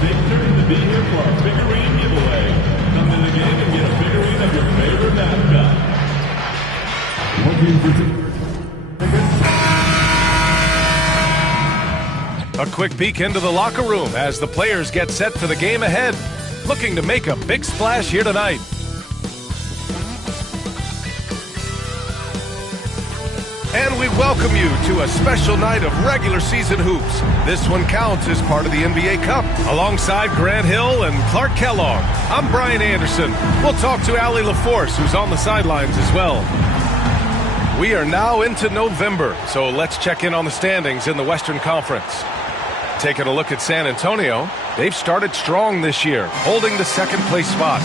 Victor to be here for our figurine giveaway. Come to the game and get a figurine of your favorite mascot. A quick peek into the locker room as the players get set for the game ahead, looking to make a big splash here tonight. And we welcome you to a special night of regular season hoops. This one counts as part of the NBA Cup. Alongside Grant Hill and Clark Kellogg, I'm Brian Anderson. We'll talk to Allie LaForce, who's on the sidelines as well. We are now into November, so let's check in on the standings in the Western Conference. Taking a look at San Antonio, they've started strong this year, holding the second place spot.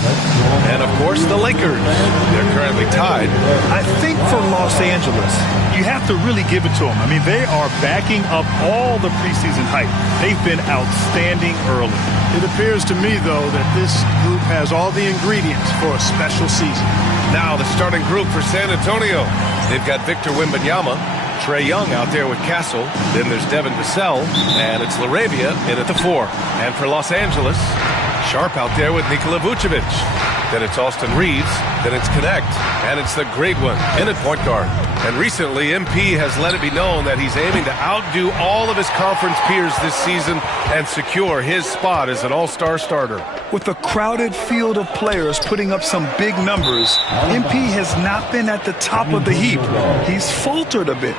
And of course, the Lakers. They're currently tied. I think for Los Angeles, you have to really give it to them. I mean, they are backing up all the preseason hype. They've been outstanding early. It appears to me, though, that this group has all the ingredients for a special season. Now the starting group for San Antonio. They've got Victor Wembanyama, Trae Young out there with Castle. Then there's Devin Vassell, and it's LaRavia in at the 4. And for Los Angeles, Sharp out there with Nikola Vucevic. Then it's Austin Reeves. Then it's Connect. And it's the great one in at point guard. And recently, MP has let it be known that he's aiming to outdo all of his conference peers this season and secure his spot as an all-star starter. With a crowded field of players putting up some big numbers, MP has not been at the top of the heap. He's faltered a bit.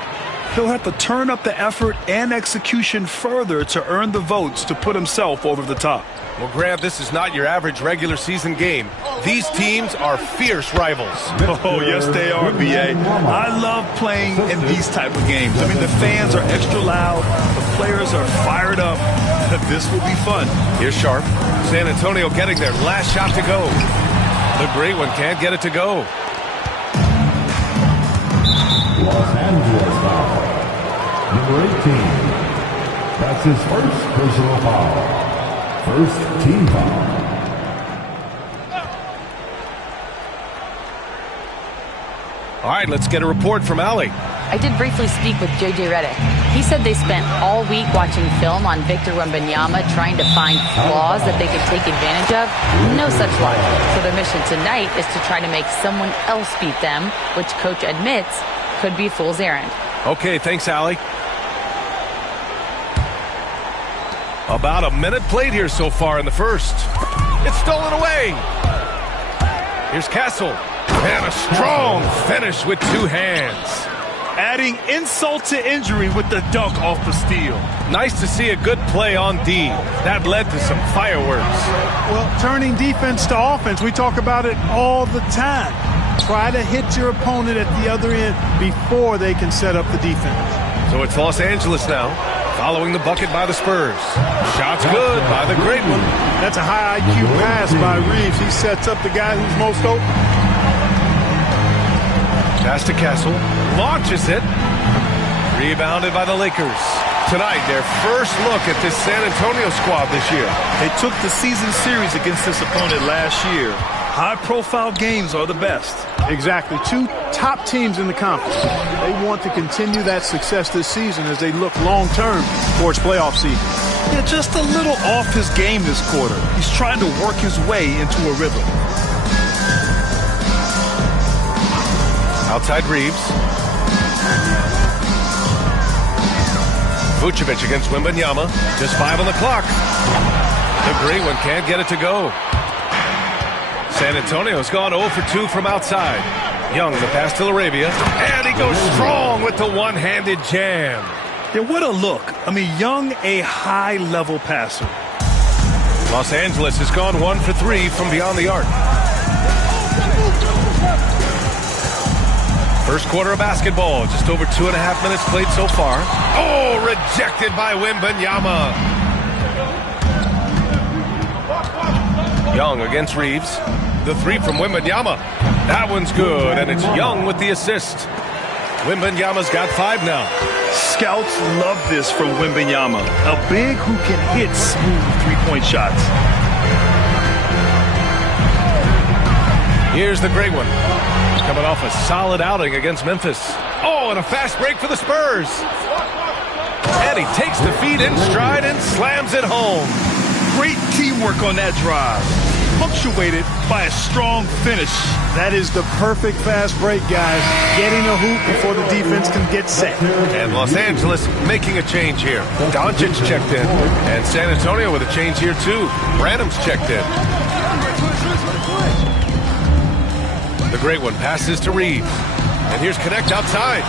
He'll have to turn up the effort and execution further to earn the votes to put himself over the top. Well, Grant, this is not your average regular season game. These teams are fierce rivals. Oh, yes, they are, B.A. I love playing in these type of games. I mean, the fans are extra loud. The players are fired up. This will be fun. Here's Sharp. San Antonio getting their last shot to go. The great one can't get it to go. Los Angeles foul. Number 18. That's his first personal foul. First team foul. All right, let's get a report from Allie. I did briefly speak with J.J. Redick. He said they spent all week watching film on Victor Wembanyama, trying to find flaws that they could take advantage of. No such luck. So their mission tonight is to try to make someone else beat them, which coach admits could be a fool's errand. Okay, thanks, Allie. About a minute played here so far in the first. It's stolen away. Here's Castle. And a strong finish with two hands. Adding insult to injury with the dunk off the steal. Nice to see a good play on D. That led to some fireworks. Well, turning defense to offense, we talk about it all the time. Try to hit your opponent at the other end before they can set up the defense. So it's Los Angeles now, following the bucket by the Spurs. Shots good by the great one. That's a high IQ pass by Reeves. He sets up the guy who's most open. Pass to Castle. Launches it. Rebounded by the Lakers. Tonight, their first look at this San Antonio squad this year. They took the season series against this opponent last year. High-profile games are the best. Exactly. Two top teams in the conference. They want to continue that success this season as they look long-term towards playoff season. Yeah, just a little off his game this quarter. He's trying to work his way into a rhythm. Outside Reeves. Vucevic against Wembanyama. Just 5 on the clock. The great one can't get it to go. San Antonio's gone 0 for 2 from outside. Young, the pass to LaRavia. And he goes strong with the one-handed jam. Yeah, what a look. I mean, Young, a high-level passer. Los Angeles has gone 1 for 3 from beyond the arc. First quarter of basketball. Just over 2.5 minutes played so far. Oh, rejected by Wembanyama. Young against Reeves. The 3 from Wembanyama. That one's good, and it's Young with the assist. Wembanyama's got 5 now. Scouts love this from Wembanyama. A big who can hit smooth three-point shots. Here's the great one. Coming off a solid outing against Memphis. Oh, and a fast break for the Spurs. And he takes the feed in stride and slams it home. Great teamwork on that drive, punctuated by a strong finish. That is the perfect fast break, guys. Getting a hoop before the defense can get set. And Los Angeles making a change here. Doncic checked in. And San Antonio with a change here, too. Branham's checked in. The great one passes to Reeves. And here's Connect outside.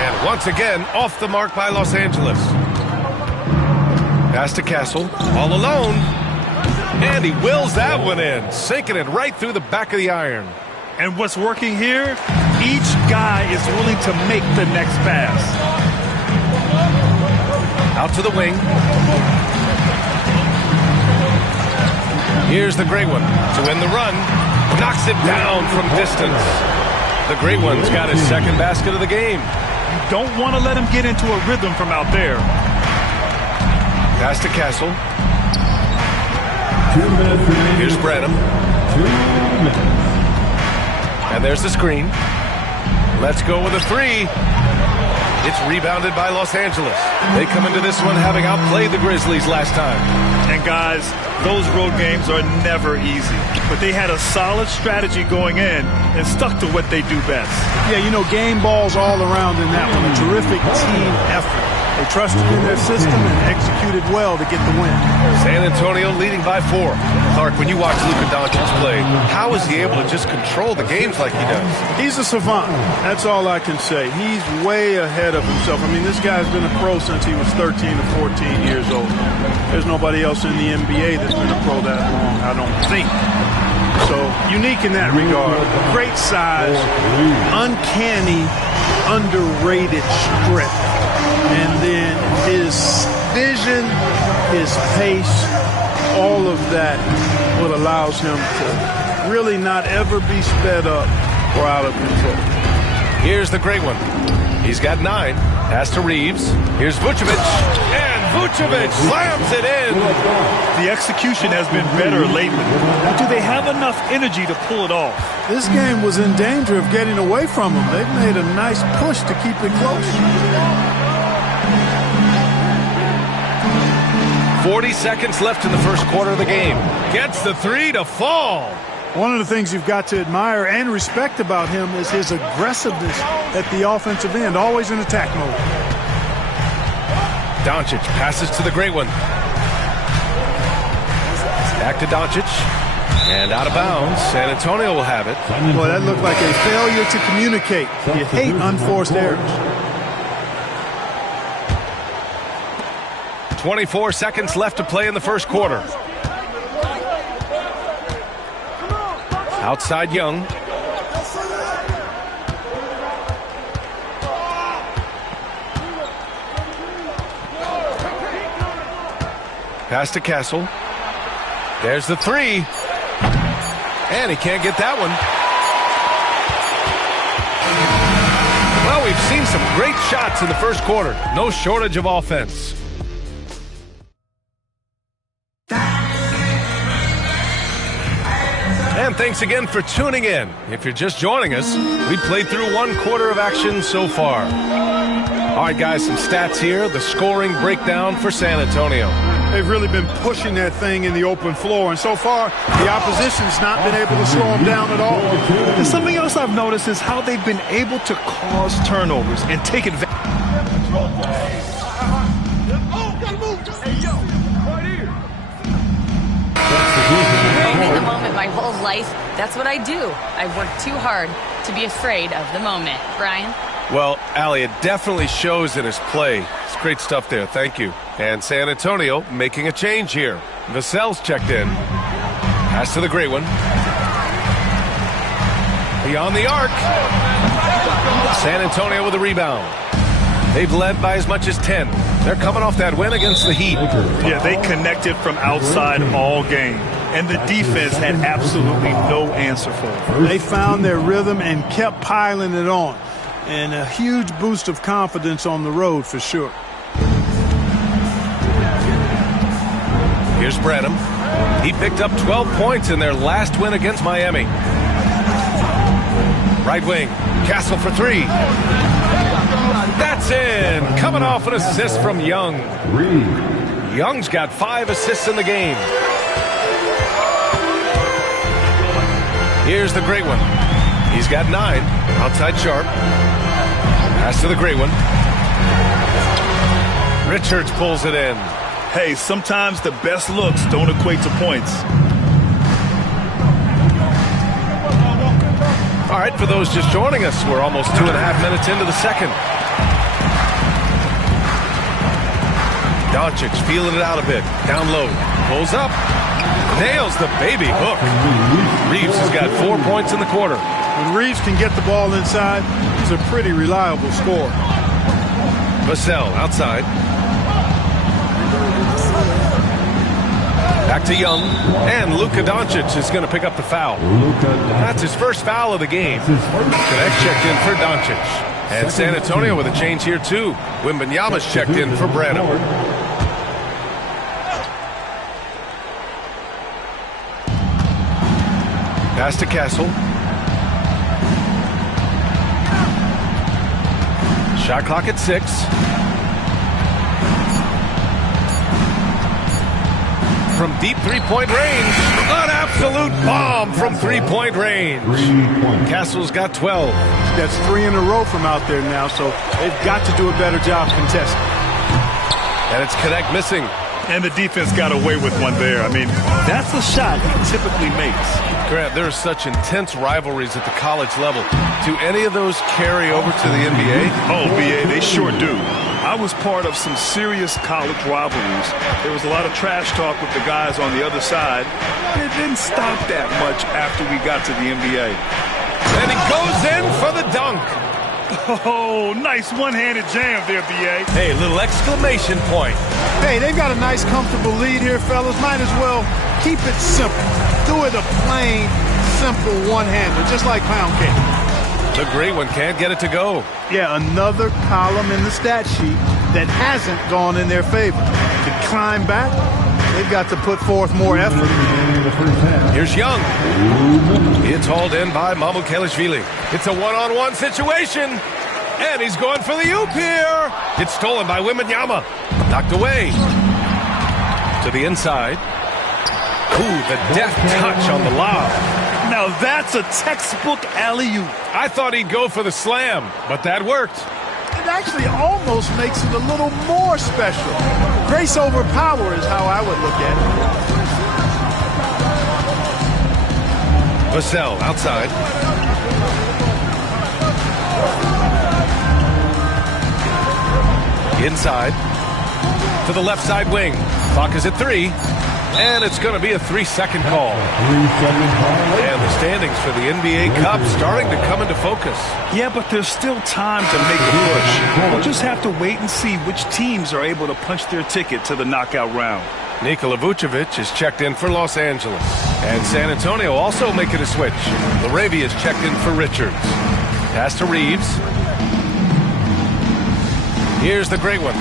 And once again, off the mark by Los Angeles. Pass to Castle, all alone. And he wills that one in, sinking it right through the back of the iron. And what's working here? Each guy is willing to make the next pass. Out to the wing. Here's the great one to win the run. Knocks it down from distance. The great one's got his second basket of the game. You don't want to let him get into a rhythm from out there. Pass to Castle. Here's Branham. And there's the screen. Let's go with a three. It's rebounded by Los Angeles. They come into this one having outplayed the Grizzlies last time. And guys, those road games are never easy. But they had a solid strategy going in and stuck to what they do best. Yeah, you know, game balls all around in that one. A terrific team effort. They trusted in their system and executed well to get the win. San Antonio leading by 4. Clark, when you watch Luka Doncic play, how is he able to just control the games like he does? He's a savant. That's all I can say. He's way ahead of himself. I mean, this guy's been a pro since he was 13 or 14 years old. There's nobody else in the NBA that's been a pro that long, I don't think. So, unique in that regard. Great size, uncanny, underrated strength. And then his vision, his pace, all of that what allows him to really not ever be sped up or out of control. Here's the great one. He's got 9. Pass to Reeves. Here's Vucevic. And Vucevic slams it in. The execution has been better lately. But do they have enough energy to pull it off? This game was in danger of getting away from them. They've made a nice push to keep it close. 40 seconds left in the first quarter of the game. Gets the three to fall. One of the things you've got to admire and respect about him is his aggressiveness at the offensive end, always in attack mode. Doncic passes to the great one. Back to Doncic. And out of bounds. San Antonio will have it. Boy, that looked like a failure to communicate. You hate unforced errors. 24 seconds left to play in the first quarter. Outside Young. Pass to Castle. There's the three. And he can't get that one. Well, we've seen some great shots in the first quarter. No shortage of offense. And thanks again for tuning in. If you're just joining us, we played through one quarter of action so far. All right, guys, some stats here. The scoring breakdown for San Antonio. They've really been pushing that thing in the open floor, and so far, the opposition's not been able to slow them down at all. And something else I've noticed is how they've been able to cause turnovers and take advantage. Living the moment my whole life, that's what I do. I work too hard to be afraid of the moment. Brian? Well, Allie, it definitely shows in his play. It's great stuff there. Thank you. And San Antonio making a change here. Vassell's checked in. Pass to the great one. Beyond the arc. San Antonio with a rebound. They've led by as much as 10. They're coming off that win against the Heat. Yeah, they connected from outside all game. And the defense had absolutely no answer for it. They found their rhythm and kept piling it on. And a huge boost of confidence on the road for sure. Here's Branham. He picked up 12 points in their last win against Miami. Right wing. Castle for three. That's in. Coming off an assist from Young. Young's got 5 assists in the game. Here's the great one. He's got 9. Outside Sharp. Pass to the great one. Richards pulls it in. Hey, sometimes the best looks don't equate to points. All right, for those just joining us, we're almost 2.5 minutes into the second. Doncic feeling it out a bit. Down low. Pulls up. Nails the baby hook. Reeves has got 4 points in the quarter. When Reeves can get the ball inside, he's a pretty reliable scorer. Vassell outside. Back to Young. And Luka Doncic is going to pick up the foul. That's his first foul of the game. Connect checked in for Doncic. And San Antonio with a change here, too. Wembanyama's checked in for Branham. Pass to Castle. Shot clock at 6. From deep three-point range. An absolute bomb from three-point range. Castle's got 12. That's 3 in a row from out there now, so they've got to do a better job contesting. And it's Connect missing. And the defense got away with one there. I mean, that's a shot he typically makes. Grant, there are such intense rivalries at the college level. Do any of those carry over to the NBA? Oh, BA, they sure do. I was part of some serious college rivalries. There was a lot of trash talk with the guys on the other side. It didn't stop that much after we got to the NBA. And he goes in for the dunk. Oh, nice one-handed jam there, BA. Hey, little exclamation point. Hey, they've got a nice, comfortable lead here, fellas. Might as well keep it simple. Do it a plain, simple one-hander, just like pound cake. The great one can't get it to go. Yeah, another column in the stat sheet that hasn't gone in their favor. To climb back, they've got to put forth more effort. Here's Young. It's hauled in by Mamukelashvili. It's a one-on-one situation. And he's going for the oop here. It's stolen by Wembanyama. Knocked away. To the inside. Ooh, the deft touch on the lob. Now that's a textbook alley-oop. I thought he'd go for the slam, but that worked. It actually almost makes it a little more special. Grace over power is how I would look at it. Vassell outside. Inside. To the left side wing. Clock is at 3. And it's going to be a 3-second call. And the standings for the NBA Cup starting to come into focus. Yeah, but there's still time to make a push. We'll just have to wait and see which teams are able to punch their ticket to the knockout round. Nikola Vucevic is checked in for Los Angeles. And San Antonio also making a switch. Laravia is checked in for Richards. Pass to Reeves. Here's the great one.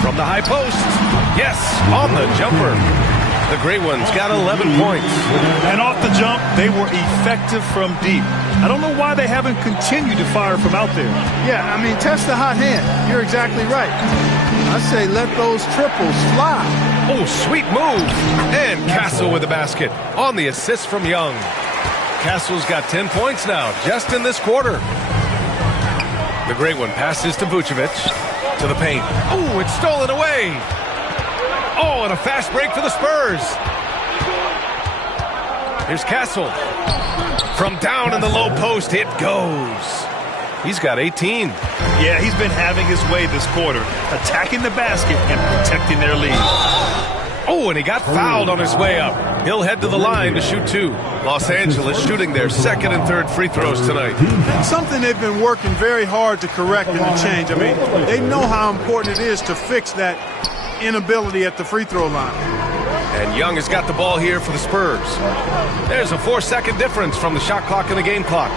From the high post. Yes, on the jumper. The great one's got 11 points. And off the jump, they were effective from deep. I don't know why they haven't continued to fire from out there. Yeah, I mean, test the hot hand. You're exactly right. I say let those triples fly. Oh, sweet move. And Castle with the basket on the assist from Young. Castle's got 10 points now, just in this quarter. The great one passes to Vucevic. To the paint. Oh, it's stolen away. Oh, and a fast break for the Spurs. Here's Castle. From down in the low post, it goes. He's got 18. Yeah, he's been having his way this quarter, attacking the basket and protecting their lead. Oh, and he got fouled on his way up. He'll head to the line to shoot 2. Los Angeles shooting their second and third free throws tonight. Something they've been working very hard to correct in the change. I mean, they know how important it is to fix that inability at the free throw line. And Young has got the ball here for the Spurs. There's a 4-second difference from the shot clock and the game clock.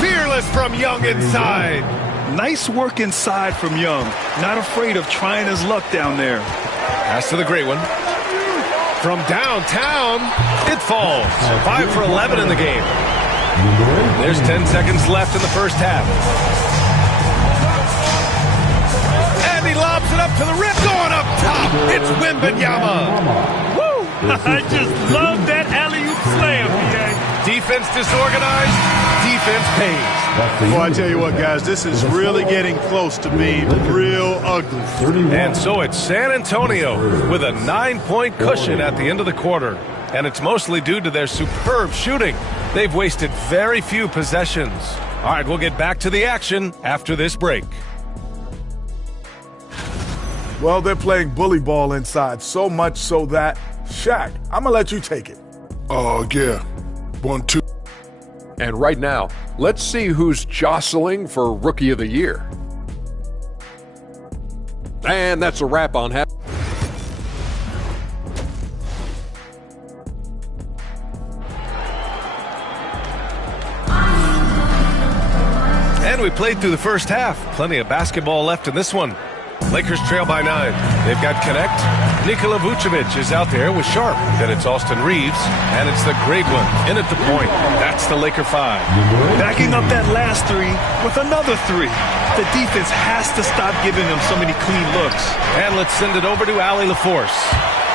Fearless from Young inside. Nice work inside from Young. Not afraid of trying his luck down there. Pass to the great one. From downtown, it falls. 5 for 11 in the game. There's 10 seconds left in the first half. And he lobs it up to the rim, going up top. It's Wembanyama. Woo! I just love that alley-oop slam, B.A. Defense disorganized, defense pays. Boy, I tell you what, guys, this is really getting close to being real ugly. And so it's San Antonio with a 9-point cushion at the end of the quarter. And it's mostly due to their superb shooting. They've wasted very few possessions. All right, we'll get back to the action after this break. Well, they're playing bully ball inside, so much so that, Shaq, I'm going to let you take it. Oh, yeah. 1, 2. And right now, let's see who's jostling for Rookie of the Year. And that's a wrap on half. And we played through the first half. Plenty of basketball left in this one. Lakers trail by 9. They've got Connect. Nikola Vucevic is out there with Sharp. Then it's Austin Reeves. And it's the great one in at the point. That's the Laker 5. Backing up that last three with another three. The defense has to stop giving them so many clean looks. And let's send it over to Allie LaForce.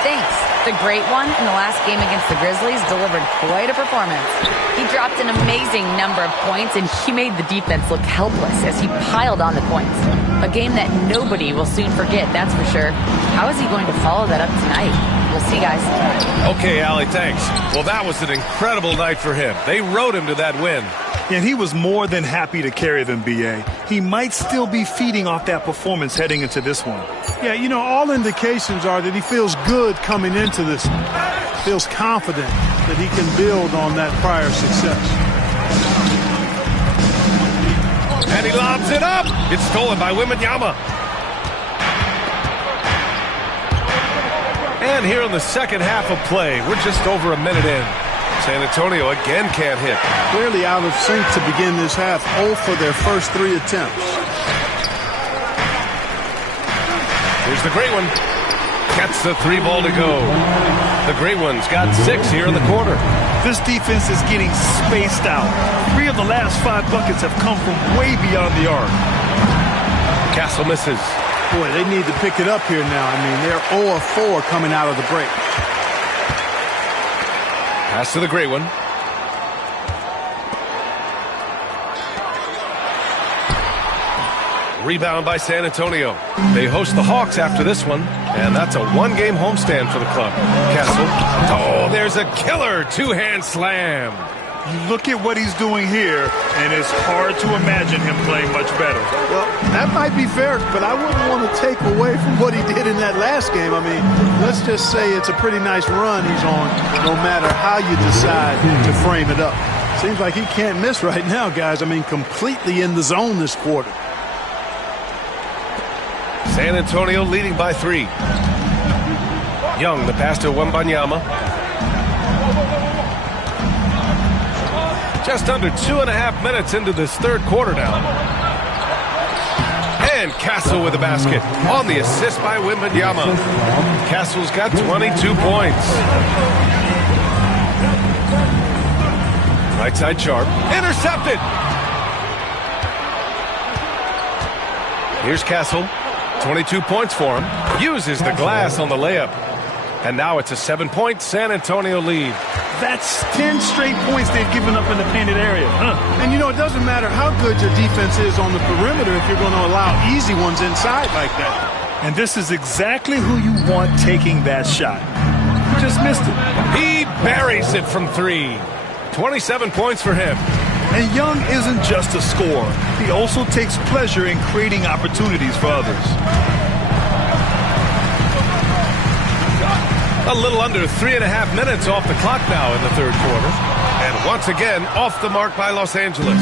Thanks. The great one in the last game against the Grizzlies delivered quite a performance. He dropped an amazing number of points, and he made the defense look helpless as he piled on the points. A game that nobody will soon forget, that's for sure. How is he going to follow that up tonight? We'll see, guys. Okay, Allie, thanks. Well, that was an incredible night for him. They rode him to that win. And he was more than happy to carry them, B.A. He might still be feeding off that performance heading into this one. Yeah, you know, all indications are that he feels good coming into this one. Feels confident that he can build on that prior success. And he lobs it up. It's stolen by Wembanyama. And here in the second half of play, we're just over a minute in. San Antonio again can't hit. Clearly out of sync to begin this half, 0 for their first 3 attempts. Here's the great one. Gets the 3 ball to go. The great one's got 6 here in the quarter. This defense is getting spaced out. 3 of the last 5 buckets have come from way beyond the arc. Castle misses. Boy, they need to pick it up here now. I mean, they're 0 of 4 coming out of the break. Pass to the great one. Rebound by San Antonio. They host the Hawks after this one, and that's a 1-game homestand for the club. Castle. Oh, there's a killer 2-hand slam. You look at what he's doing here, and it's hard to imagine him playing much better. Well, that might be fair, but I wouldn't want to take away from what he did in that last game. I mean, let's just say it's a pretty nice run he's on, no matter how you decide to frame it up. Seems like he can't miss right now, guys. I mean, completely in the zone this quarter. San Antonio leading by 3. Young, the pass to Wembanyama. Just under 2.5 minutes into this third quarter now. And Castle with the basket on the assist by Wembanyama. Castle's got 22 points. Right side Sharp. Intercepted. Here's Castle. 22 points for him. Uses the glass on the layup. And now it's a 7-point San Antonio lead. That's 10 straight points they've given up in the painted area. And, you know, it doesn't matter how good your defense is on the perimeter if you're going to allow easy ones inside like that. And this is exactly who you want taking that shot. Just missed it. He buries it from 3. 27 points for him. And Young isn't just a scorer. He also takes pleasure in creating opportunities for others. A little under 3.5 minutes off the clock now in the third quarter. And once again, off the mark by Los Angeles.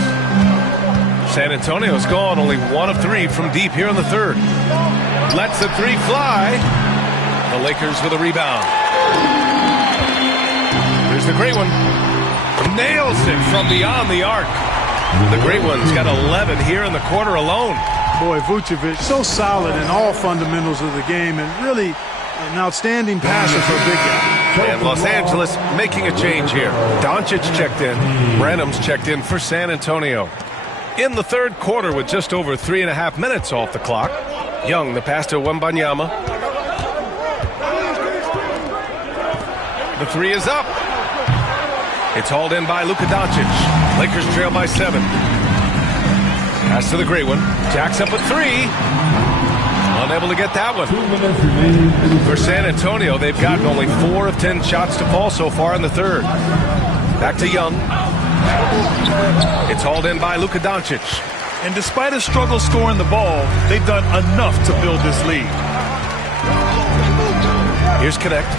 San Antonio's gone only 1 of 3 from deep here in the third. Lets the 3 fly. The Lakers with a rebound. Here's the great one. Nails it from beyond the arc. The great one's got 11 here in the quarter alone. Boy, Vucevic, so solid in all fundamentals of the game, and really an outstanding passer for a big guy. And Los Angeles making a change here. Doncic checked in. Branham's checked in for San Antonio. In the third quarter with just over 3.5 minutes off the clock. Young, the pass to Wembanyama. The three is up. It's hauled in by Luka Doncic. Lakers trail by 7. Pass to the great one. Jacks up a 3. Unable to get that one. For San Antonio, they've gotten only 4 of 10 shots to fall so far in the third. Back to Young. It's hauled in by Luka Doncic. And despite a struggle scoring the ball, they've done enough to build this lead. Here's Connect.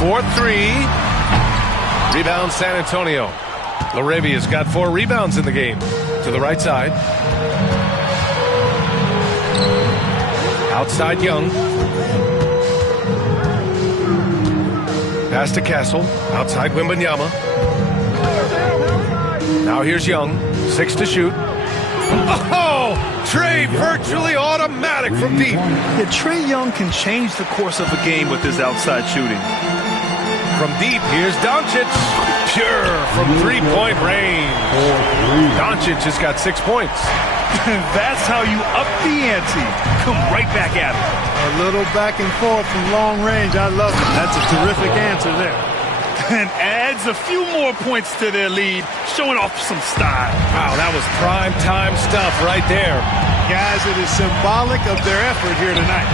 4-3. Rebound San Antonio. Larabia's got 4 rebounds in the game. To the right side. Outside Young. Pass to Castle. Outside Wembanyama. Now here's Young. 6 to shoot. Oh! Trey virtually automatic from deep. Yeah, Trey Young can change the course of a game with his outside shooting. From deep, here's Doncic. Pure from three-point range. Doncic has got 6 points. That's how you up the ante. Come right back at it. A little back and forth from long range. I love it. That's a terrific answer there. And adds a few more points to their lead, showing off some style. Wow, that was prime time stuff right there. Guys, it is symbolic of their effort here tonight.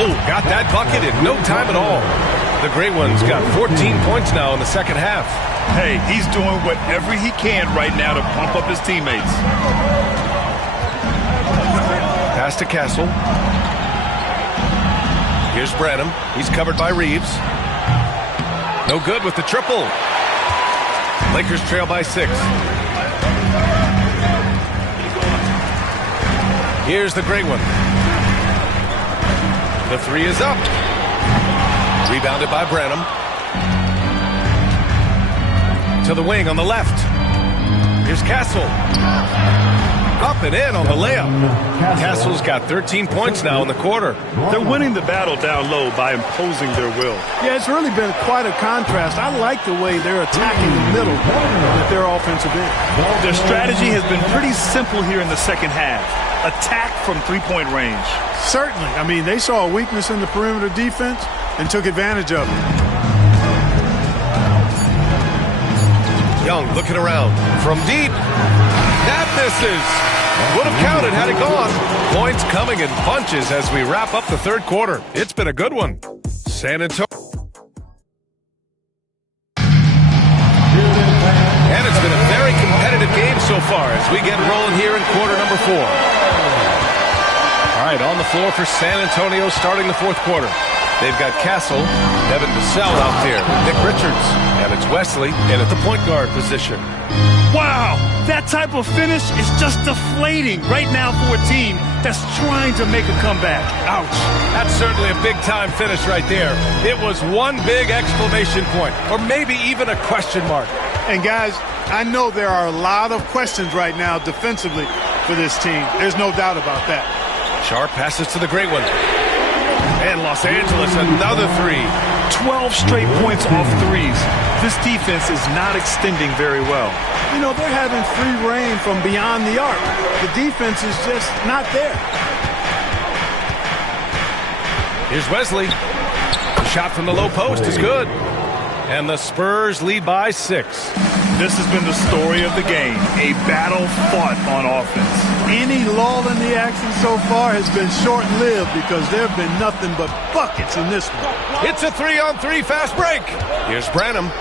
Oh, got that bucket in no time at all. The Great One's got 14 points now in the second half. Hey, he's doing whatever he can right now to pump up his teammates. Pass to Castle. Here's Branham. He's covered by Reeves. No good with the triple. Lakers trail by 6. Here's the Great One. The three is up. Rebounded by Branham. To the wing on the left. Here's Castle. Up and in on the layup. Castle's got 13 points now in the quarter. They're winning the battle down low by imposing their will. Yeah, it's really been quite a contrast. I like the way they're attacking the middle with their offensive end. Their strategy has been pretty simple here in the second half. Attack from three-point range. Certainly. I mean, they saw a weakness in the perimeter defense and took advantage of it. Young looking around from deep. That misses. Would have counted had it gone. Points coming in bunches as we wrap up the third quarter. It's been a good one. San Antonio. And it's been a very competitive game so far as we get rolling here in quarter number 4. All right, on the floor for San Antonio starting the fourth quarter. They've got Castle, Devin Vassell out there, Nick Richards, and it's Wesley in at the point guard position. Wow, that type of finish is just deflating right now for a team that's trying to make a comeback. Ouch. That's certainly a big-time finish right there. It was one big exclamation point, or maybe even a question mark. And guys, I know there are a lot of questions right now defensively for this team. There's no doubt about that. Sharp passes to the Great One. And Los Angeles, another three. 12 straight points off threes. This defense is not extending very well. You know, they're having free reign from beyond the arc. The defense is just not there. Here's Wesley. The shot from the low post is good. And the Spurs lead by 6. This has been the story of the game. A battle fought on offense. Any lull in the action so far has been short-lived because there have been nothing but buckets in this one. It's a 3-on-3 fast break. Here's Branham.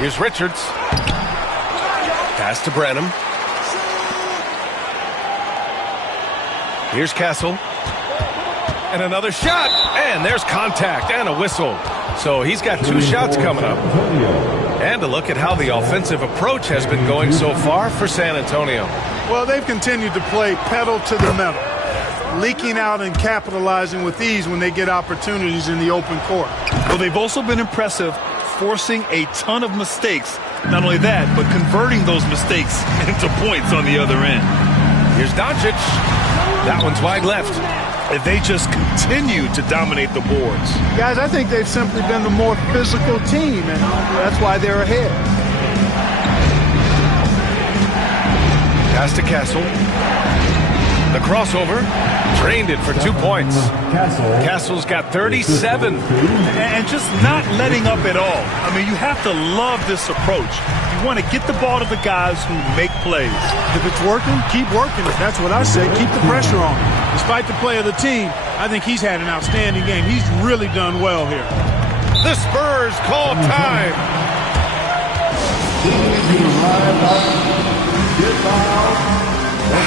Here's Richards. Pass to Branham. Here's Castle. And another shot. And there's contact and a whistle. So he's got 2 shots coming up. And a look at how the offensive approach has been going so far for San Antonio. Well, they've continued to play pedal to the metal, leaking out and capitalizing with ease when they get opportunities in the open court. Well, they've also been impressive, forcing a ton of mistakes. Not only that, but converting those mistakes into points on the other end. Here's Doncic. That one's wide left. They just continue to dominate the boards. Guys, I think they've simply been the more physical team, and that's why they're ahead. Pass to Castle. The crossover. Drained it for 2 points. Castle's got 37. And just not letting up at all. I mean, you have to love this approach. You want to get the ball to the guys who make plays. If it's working, keep working it. That's what I say. Keep the pressure on him. Despite the play of the team, I think he's had an outstanding game. He's really done well here. The Spurs call time.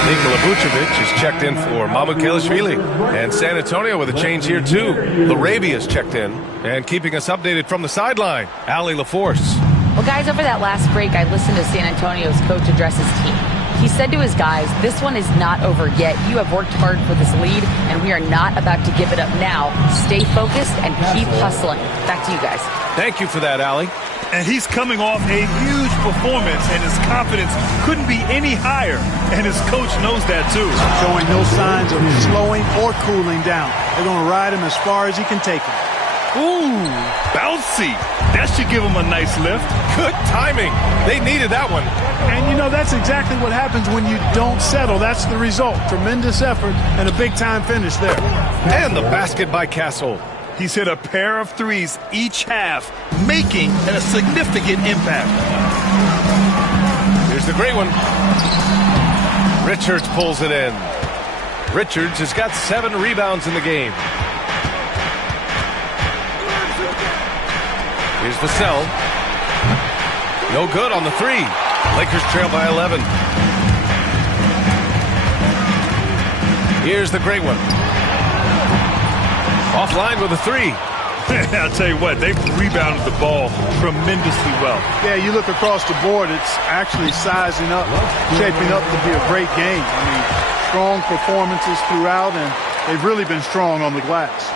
Nikola Vucevic is checked in for Mamukelashvili. And San Antonio with a change here, too. Larabia's checked in. And keeping us updated from the sideline, Allie LaForce. Well, guys, over that last break, I listened to San Antonio's coach address his team. He said to his guys, this one is not over yet. You have worked hard for this lead, and we are not about to give it up now. Stay focused and keep hustling. Back to you guys. Thank you for that, Allie. And he's coming off a huge performance, and his confidence couldn't be any higher. And his coach knows that, too. Showing no signs of slowing or cooling down. They're going to ride him as far as he can take him. Ooh, bouncy. That should give him a nice lift. Good timing. They needed that one. And, you know, that's exactly what happens when you don't settle. That's the result. Tremendous effort and a big-time finish there. And the basket by Castle. He's hit a pair of threes each half, making a significant impact. Here's the great one. Richards pulls it in. Richards has got 7 rebounds in the game. Here's Vassell. No good on the 3. Lakers trail by 11. Here's the great one. Offline with a 3. I'll tell you what, they've rebounded the ball tremendously well. Yeah, you look across the board, it's actually sizing up, shaping up to be a great game. I mean, strong performances throughout, and they've really been strong on the glass.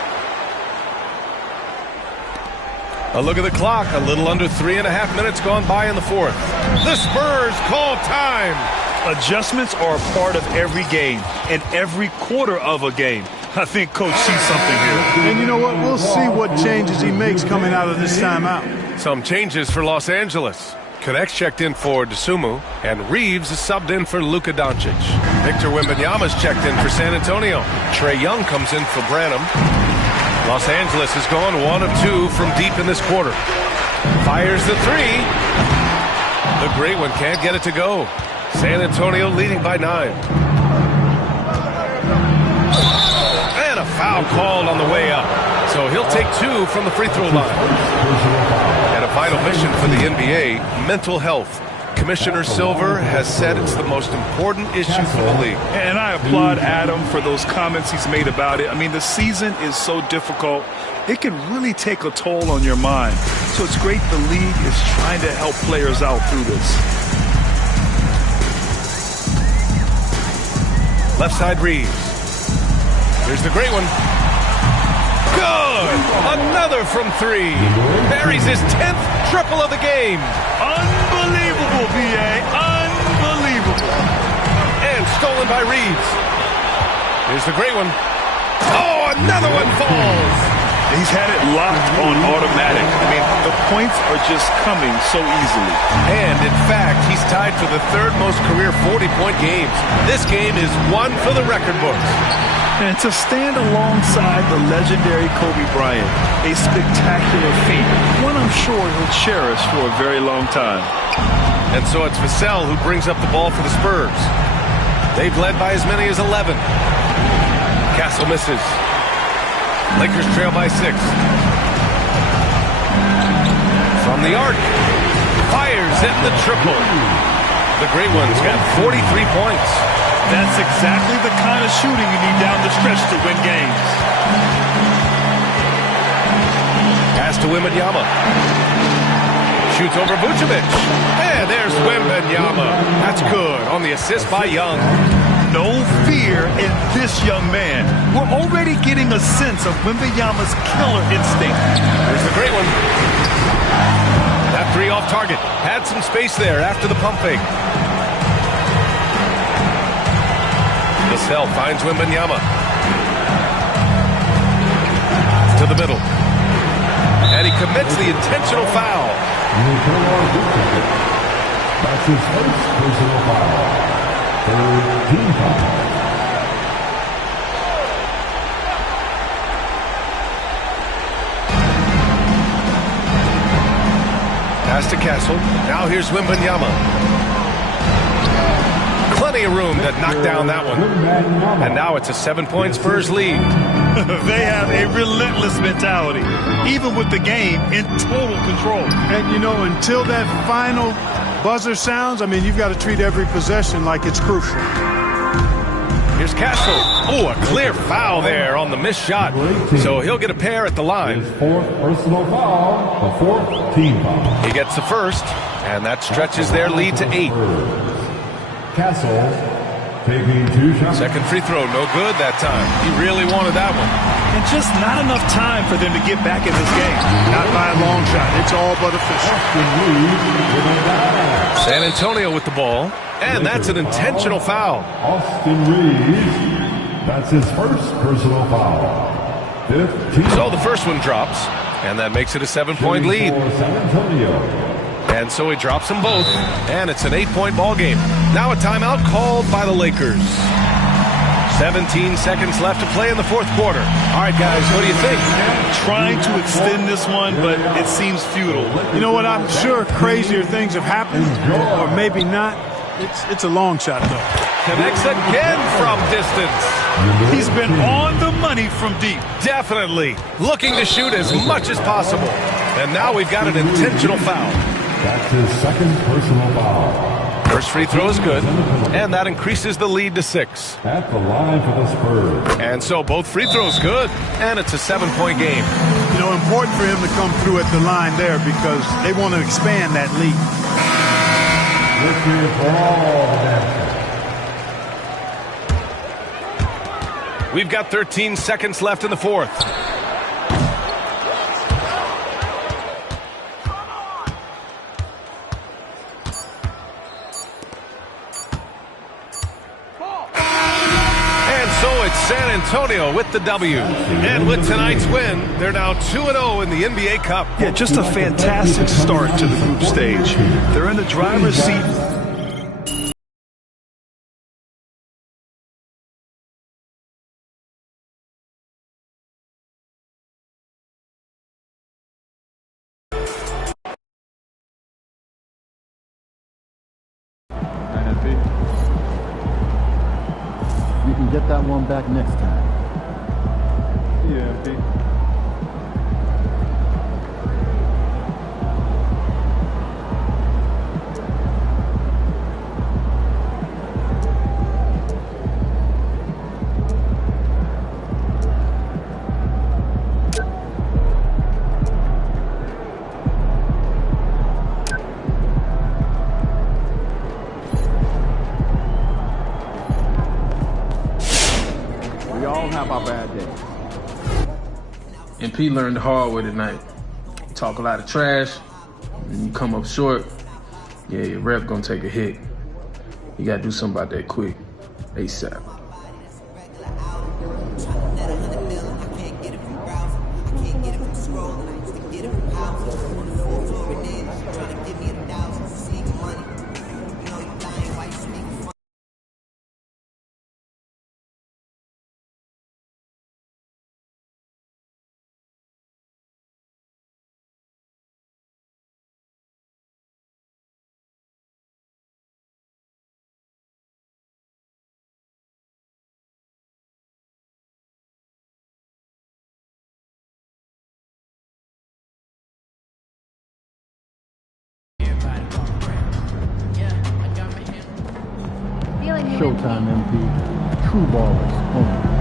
A look at the clock. A little under 3.5 minutes gone by in the 4th. The Spurs call time. Adjustments are a part of every game and every quarter of a game. I think Coach sees something here. And you know what? We'll see what changes he makes coming out of this timeout. Some changes for Los Angeles. Connects checked in for DeSumo, and Reeves is subbed in for Luka Doncic. Victor Wembanyama's checked in for San Antonio. Trae Young comes in for Branham. Los Angeles has gone 1 of 2 from deep in this quarter. Fires the 3. The great one can't get it to go. San Antonio leading by 9. And a foul called on the way up. So he'll take 2 from the free throw line. And a final mission for the NBA, mental health. Commissioner Silver has said it's the most important issue for the league. And I applaud Adam for those comments he's made about it. I mean, the season is so difficult. It can really take a toll on your mind. So it's great the league is trying to help players out through this. Left side Reeves. Here's the great one. Good! Another from 3. Buries his 10th triple of the game. Unbelievable, VA. Unbelievable. And stolen by Reeves. Here's the great one. Oh, another one falls. He's had it locked on automatic. I mean, the points are just coming so easily. And, in fact, he's tied for the 3rd most career 40-point games. This game is one for the record books. And to stand alongside the legendary Kobe Bryant, a spectacular feat, one I'm sure he'll cherish for a very long time. And so it's Vassell who brings up the ball for the Spurs. They've led by as many as 11. Castle misses. Lakers trail by 6. From the arc. Fires in the triple. The great one's got 43 points. That's exactly the kind of shooting you need down the stretch to win games. Pass to Wembanyama. Shoots over Vucevic. And there's Wembanyama. That's good on the assist by Young. No fear in this young man. We're already getting a sense of Wembanyama's killer instinct. There's the great one. That 3 off target. Had some space there after the pump fake. Vassell finds Wembanyama. To the middle. And he commits the intentional foul. That's his first personal foul. Third team foul. Castle. Now here's Wembanyama. Plenty of room to knock down that one. And now it's a 7-point Spurs lead. They have a relentless mentality, even with the game in total control. And, you know, until that final buzzer sounds, I mean, you've got to treat every possession like it's crucial. Here's Castle. Oh, a clear foul there on the missed shot. So he'll get a pair at the line. His fourth personal foul, the fourth team foul. He gets the first, and that stretches their lead to 8. Castle taking 2 shots. Second free throw, no good that time. He really wanted that one. And just not enough time for them to get back in this game. Not by a long shot. It's all but official. San Antonio with the ball, and that's an intentional foul. Austin Reeves, that's his first personal foul. 15. So the first one drops, and that makes it a 7-point lead. For San Antonio. And so he drops them both, and it's an 8-point ball game. Now a timeout called by the Lakers. 17 seconds left to play in the fourth quarter. All right, guys, what do you think? Trying to extend this one, but it seems futile. You know what? I'm sure crazier things have happened, or maybe not. It's a long shot, though. Connects again from distance. He's been on the money from deep. Definitely looking to shoot as much as possible. And now we've got an intentional foul. That's his second personal foul. First free throw is good, and that increases the lead to 6. At the line for the Spurs. And so both free throws good, and it's a 7-point game. You know, important for him to come through at the line there because they want to expand that lead. This is for all the dancing. We've got 13 seconds left in the fourth. San Antonio with the W. And with tonight's win, they're now 2-0 in the NBA Cup. Yeah, just a fantastic start to the group stage. They're in the driver's seat. You can get that one back next time. Yeah, We all have our bad days. And P learned the hard way tonight. You talk a lot of trash, and you come up short, yeah, your rep gonna take a hit. You gotta do something about that quick, ASAP. Showtime, MP. True ballers only.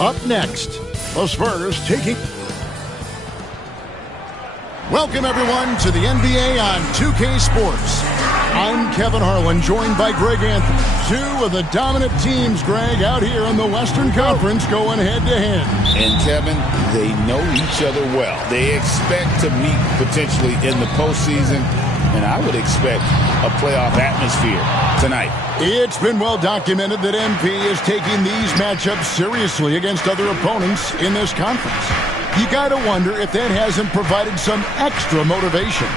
Up next, The Spurs taking... Welcome, everyone, to the NBA on 2K Sports. I'm Kevin Harlan, joined by Greg Anthony. Two of the dominant teams, Greg, out here in the Western Conference going head-to-head. And, Kevin, they know each other well. They expect to meet potentially in the postseason, and I would expect a playoff atmosphere tonight. It's been well documented that MP is taking these matchups seriously against other opponents in this conference. You got to wonder if that hasn't provided some extra motivation.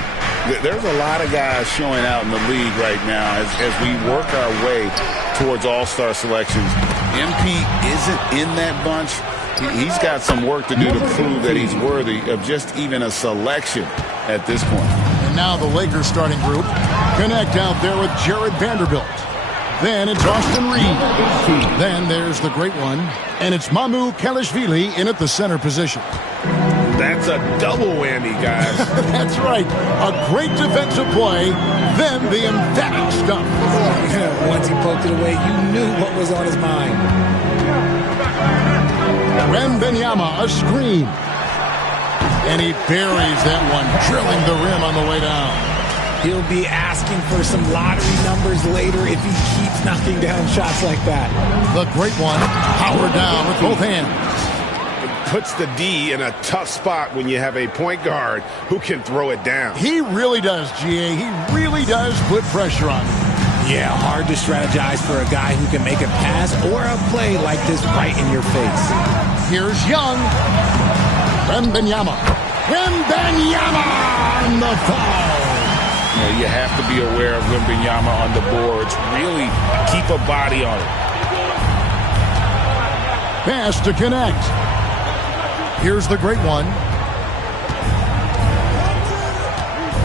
There's a lot of guys showing out in the league right now as we work our way towards all-star selections. MP isn't in that bunch. He's got some work to do to prove that he's worthy of just even a selection at this point. And now the Lakers starting group connect out there with Jared Vanderbilt. Then it's Austin Reed. Then there's the great one, and it's Mamu Kelishvili in at the center position. That's a double whammy, guys. That's right. A great defensive play, then the emphatic stuff. Once he poked it away, you knew what was on his mind. Wembanyama, a screen. And he buries that one, drilling the rim on the way down. He'll be asking for some lottery numbers later if he keeps knocking down shots like that. The great one, powered down with both hands. Puts the D in a tough spot when you have a point guard who can throw it down. He really does, GA. He really does put pressure on him. Yeah, hard to strategize for a guy who can make a pass or a play like this right in your face. Here's Young. Wembanyama. Wembanyama on the foul. You have to be aware of Wembanyama on the boards. Really keep a body on it. Pass to connect. Here's the great one.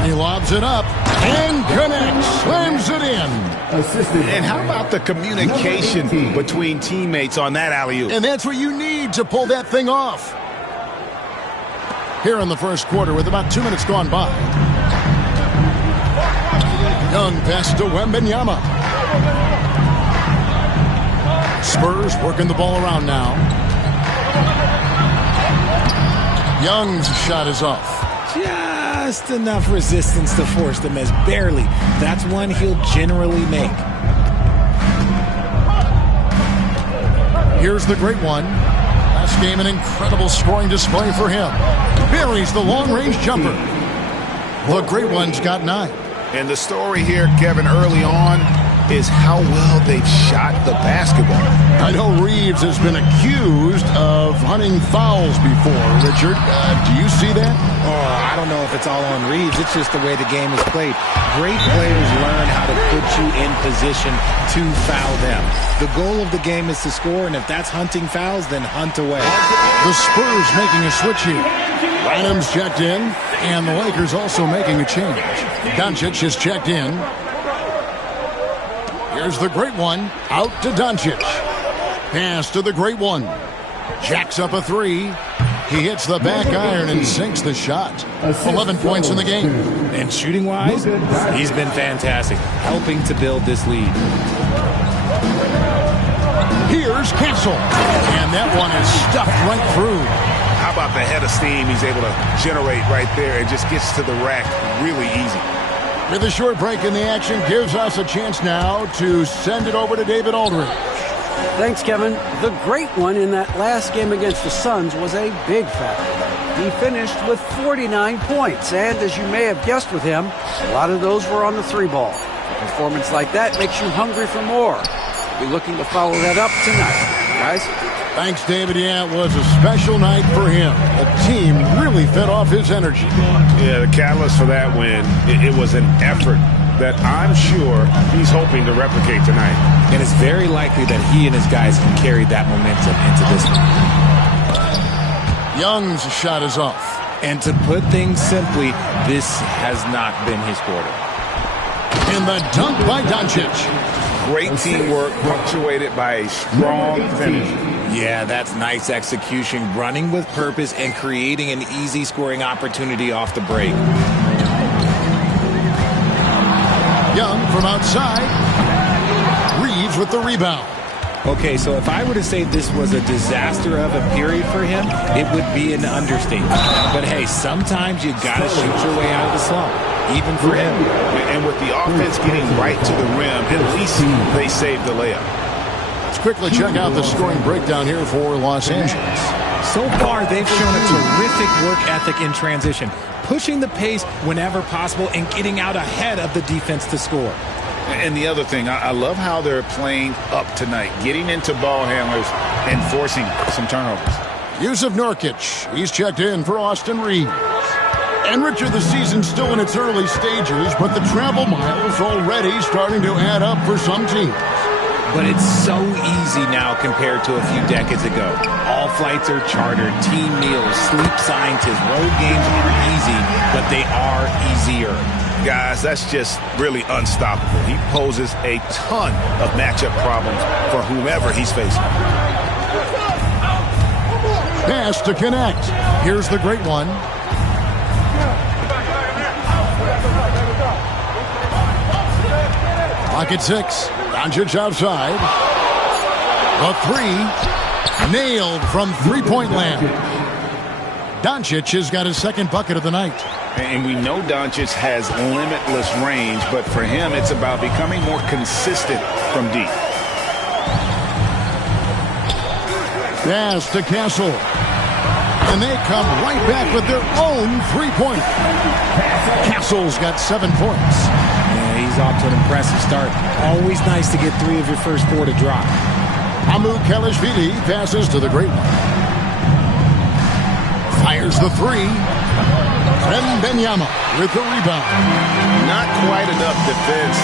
He lobs it up and connects, slams it in. And how about the communication between teammates on that alley-oop? And that's what you need to pull that thing off. Here in the first quarter with about 2 minutes gone by. Young pass to Wembanyama. Spurs working the ball around now. Young's shot is off. Just enough resistance to force the miss. Barely. That's one he'll generally make. Here's the great one. Last game, an incredible scoring display for him. Buries the long-range jumper. The great one's got 9. And the story here, Kevin, early on is how well they've shot the basketball. I know Reeves has been accused of hunting fouls before. Richard, do you see that? Oh, I don't know if it's all on Reeves. It's just the way the game is played. Great players learn how to put you in position to foul them. The goal of the game is to score, and if that's hunting fouls, then hunt away. The Spurs making a switch here. Rynham's checked in, and the Lakers also making a change. Doncic is checked in. Here's the great one, out to Doncic. Pass to the great one. Jacks up a 3. He hits the back iron and sinks the shot. 11 points in the game. And shooting-wise, he's been fantastic, helping to build this lead. Here's Castle. And that one is stuffed right through. How about the head of steam he's able to generate right there and just gets to the rack really easy. With a short break in the action, gives us a chance now to send it over to David Aldridge. Thanks, Kevin. The great one in that last game against the Suns was a big factor. He finished with 49 points, and as you may have guessed with him, a lot of those were on the 3-ball. A performance like that makes you hungry for more. Be looking to follow that up tonight, guys. Thanks, David. Yeah, it was a special night for him. The team really fed off his energy. Yeah, the catalyst for that win, it was an effort that I'm sure he's hoping to replicate tonight. And it's very likely that he and his guys can carry that momentum into this one. Young's shot is off. And to put things simply, this has not been his quarter. And the dunk by Doncic. Great teamwork punctuated by a strong finish. Yeah, that's nice execution, running with purpose and creating an easy scoring opportunity off the break. Young from outside. Reeves with the rebound. Okay, so if I were to say this was a disaster of a period for him, it would be an understatement. But hey, sometimes you gotta shoot your way out of the slump, even for him. And with the offense getting right to the rim, at least they saved the layup. Let's quickly check out the scoring breakdown here for Los Angeles. So far, they've shown a terrific work ethic in transition, pushing the pace whenever possible and getting out ahead of the defense to score. And the other thing, I love how they're playing up tonight, getting into ball handlers and forcing some turnovers. Yusuf Nurkic, he's checked in for Austin Reeves. And Richard, the season's still in its early stages, but the travel miles already starting to add up for some teams. But it's so easy now compared to a few decades ago. All flights are chartered, team meals, sleep scientists, road games aren't easy, but they are easier. Guys, that's just really unstoppable. He poses a ton of matchup problems for whomever he's facing. Pass to connect. Here's the great one. Pocket 6. Doncic outside. A three. Nailed from three-point land. Doncic has got his second bucket of the night. And we know Doncic has limitless range, but for him, it's about becoming more consistent from deep. Pass to Castle. And they come right back with their own three-point. Castle's got 7 points. Yeah, he's off to an impressive start. Always nice to get 3 of your first 4 to drop. MYCAREER passes to the great one. Fires the 3. Wembanyama with the rebound. Not quite enough defense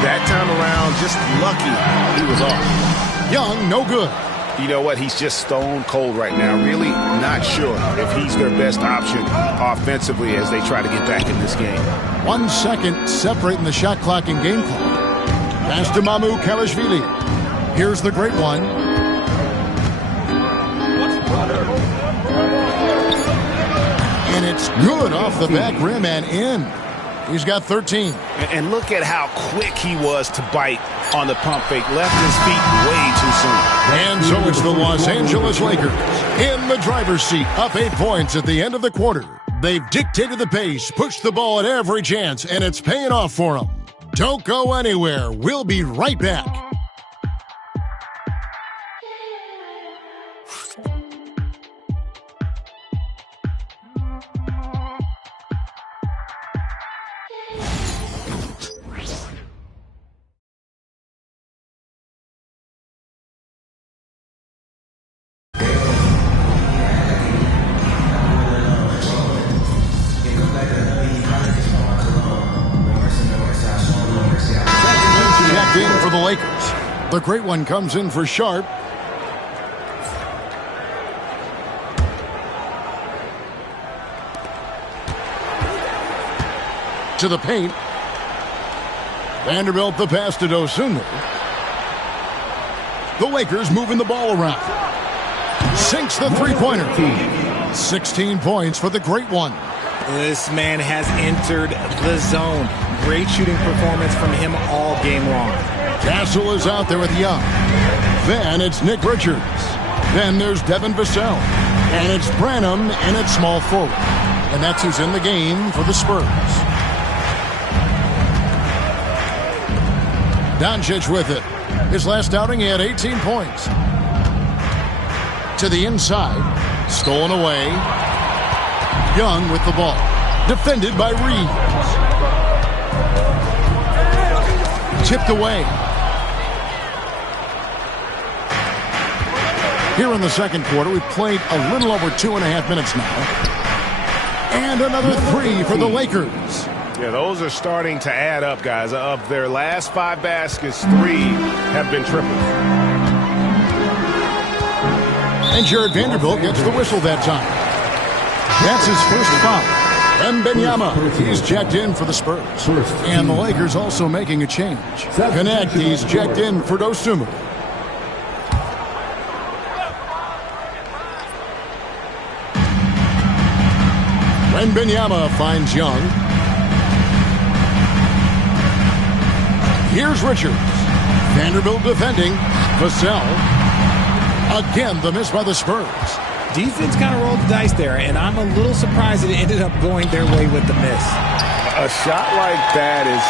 that time around. Just lucky he was off. Young, no good. You know what? He's just stone cold right now. Really not sure if he's their best option offensively as they try to get back in this game. 1 second separating the shot clock and game clock. Pass to MYCAREER. Here's the great one. And it's good off the back rim and in. He's got 13. And look at how quick he was to bite on the pump fake. Left his feet way too soon. And so it's the Los Angeles Lakers in the driver's seat, up 8 points at the end of the quarter. They've dictated the pace, pushed the ball at every chance, and it's paying off for them. Don't go anywhere. We'll be right back. In for the Lakers. The great one comes in for Sharp. To the paint. Vanderbilt the pass to Dosunmu. The Lakers moving the ball around. Sinks the three-pointer. 16 points for the great one. This man has entered the zone. Great shooting performance from him all game long. Castle is out there with Young. Then it's Nick Richards. Then there's Devin Vassell. And it's Branham, and it's small forward. And that's who's in the game for the Spurs. Doncic with it. His last outing, he had 18 points. To the inside. Stolen away. Young with the ball. Defended by Reeves. Tipped away. Here in the second quarter, we've played a little over 2.5 minutes now. And another 3 for the Lakers. Yeah, those are starting to add up, guys. Of their last 5 baskets, 3 have been triples. And Jared Vanderbilt gets the whistle that time. That's his first foul. Wembanyama, he's checked in for the Spurs. And the Lakers also making a change. Connect, he's checked in for Dosunmu. Wembanyama finds Young. Here's Richards. Vanderbilt defending. Vassell. Again, the miss by the Spurs. Defense kind of rolled the dice there, and I'm a little surprised that it ended up going their way with the miss. A shot like that is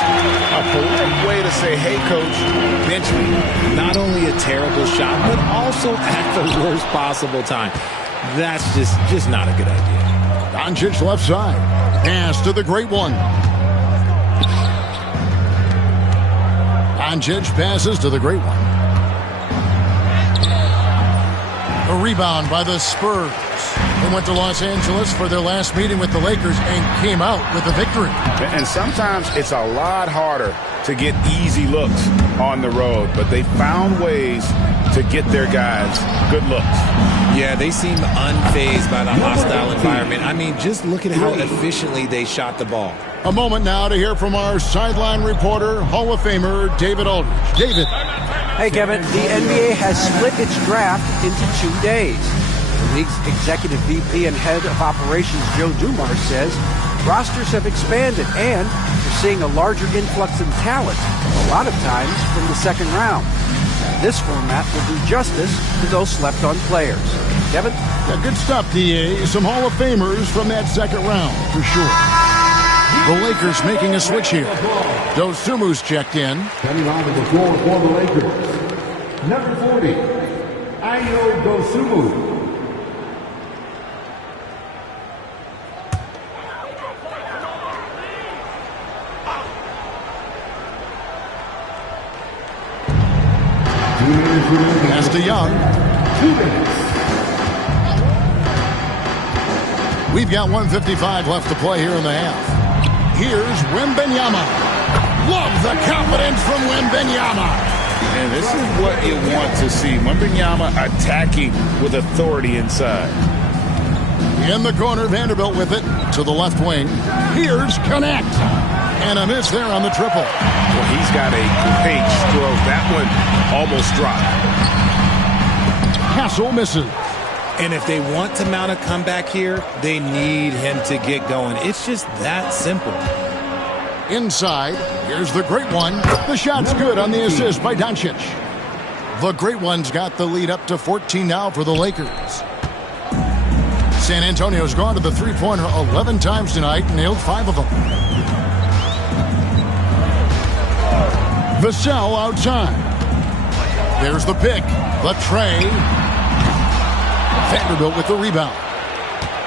a polite way to say, hey, coach, bench me. Not only a terrible shot, but also at the worst possible time. That's just not a good idea. Doncic left side. Pass to the great one. Doncic passes to the great one. A rebound by the Spurs. They went to Los Angeles for their last meeting with the Lakers and came out with a victory. And sometimes it's a lot harder to get easy looks on the road, but they found ways to get their guys good looks. Yeah, they seem unfazed by the hostile environment. I mean, just look at how efficiently they shot the ball. A moment now to hear from our sideline reporter, Hall of Famer David Aldridge. David. Hey, Kevin. The NBA has split its draft into 2 days. The league's executive VP and head of operations, Joe Dumars, says rosters have expanded and we're seeing a larger influx in talent, a lot of times from the second round. This format will do justice to those slept-on players. Kevin? Yeah, good stuff, DA. Some Hall of Famers from that second round, for sure. The Lakers making a switch here. Dosumu's checked in. Coming on to the floor for the Lakers. Number 40, Ayo Dosumu. Pass to Young. 2 minutes. We've got 1:55 left to play here in the half. Here's Wembanyama. Love the confidence from Wembanyama. And this is what you want to see. Wembanyama attacking with authority inside. In the corner, Vanderbilt with it to the left wing. Here's Connect. And a miss there on the triple. Well, he's got a great stroke. That one almost dropped. Castle misses. And if they want to mount a comeback here, they need him to get going. It's just that simple. Inside, here's the great one. The shot's good on the assist by Doncic. The great one's got the lead up to 14 now for the Lakers. San Antonio's gone to the three-pointer 11 times tonight and nailed 5 of them. Vassell outside. There's the pick. The tray. Vanderbilt with the rebound.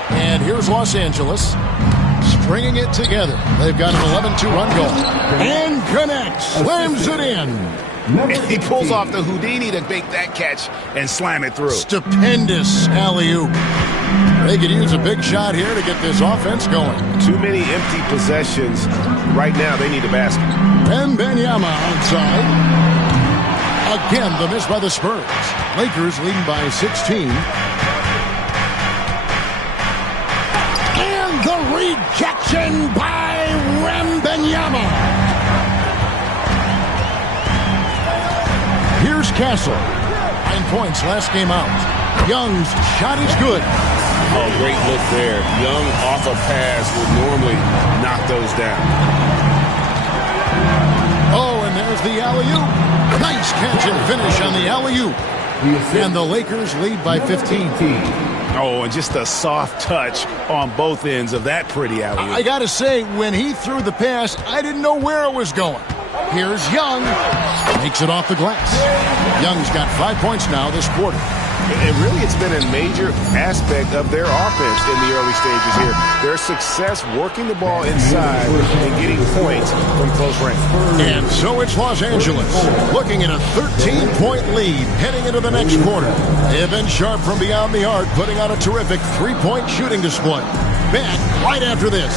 And here's Los Angeles. Stringing it together. They've got an 11-2 run goal. And connects. Slams it in. He pulls off the Houdini to make that catch and slam it through. Stupendous alley-oop. They could use a big shot here to get this offense going. Too many empty possessions. Right now, they need a basket. Wembanyama outside. Again, the miss by the Spurs. Lakers leading by 16. And the rejection by Wembanyama. Here's Castle. 9 points last game out. Young's shot is good. Oh, great look there. Young off a pass would normally knock those down. Oh, and there's the alley-oop. Nice catch and finish on the alley-oop. And the Lakers lead by 15. Oh, and just a soft touch on both ends of that pretty alley-oop. I got to say, when he threw the pass, I didn't know where it was going. Here's Young. Makes it off the glass. Young's got 5 points now this quarter. And really, it's been a major aspect of their offense in the early stages here. Their success working the ball inside and getting points from close range. And so it's Los Angeles looking at a 13-point lead heading into the next quarter. They have been sharp from beyond the arc, putting on a terrific three-point shooting display. Back right after this.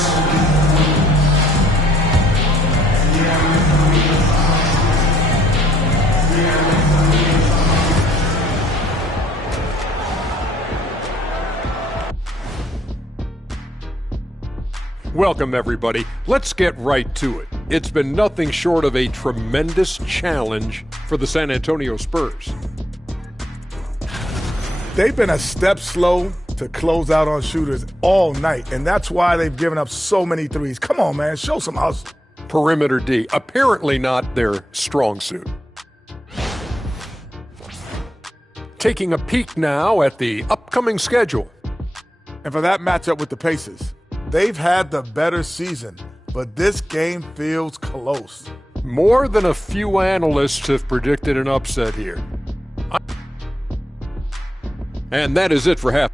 Welcome, everybody. Let's get right to it. It's been nothing short of a tremendous challenge for the San Antonio Spurs. They've been a step slow to close out on shooters all night, and that's why they've given up so many threes. Come on, man. Show some hustle. Perimeter D, apparently not their strong suit. Taking a peek now at the upcoming schedule. And for that matchup with the Pacers, they've had the better season, but this game feels close. More than a few analysts have predicted an upset here. And that is it for half.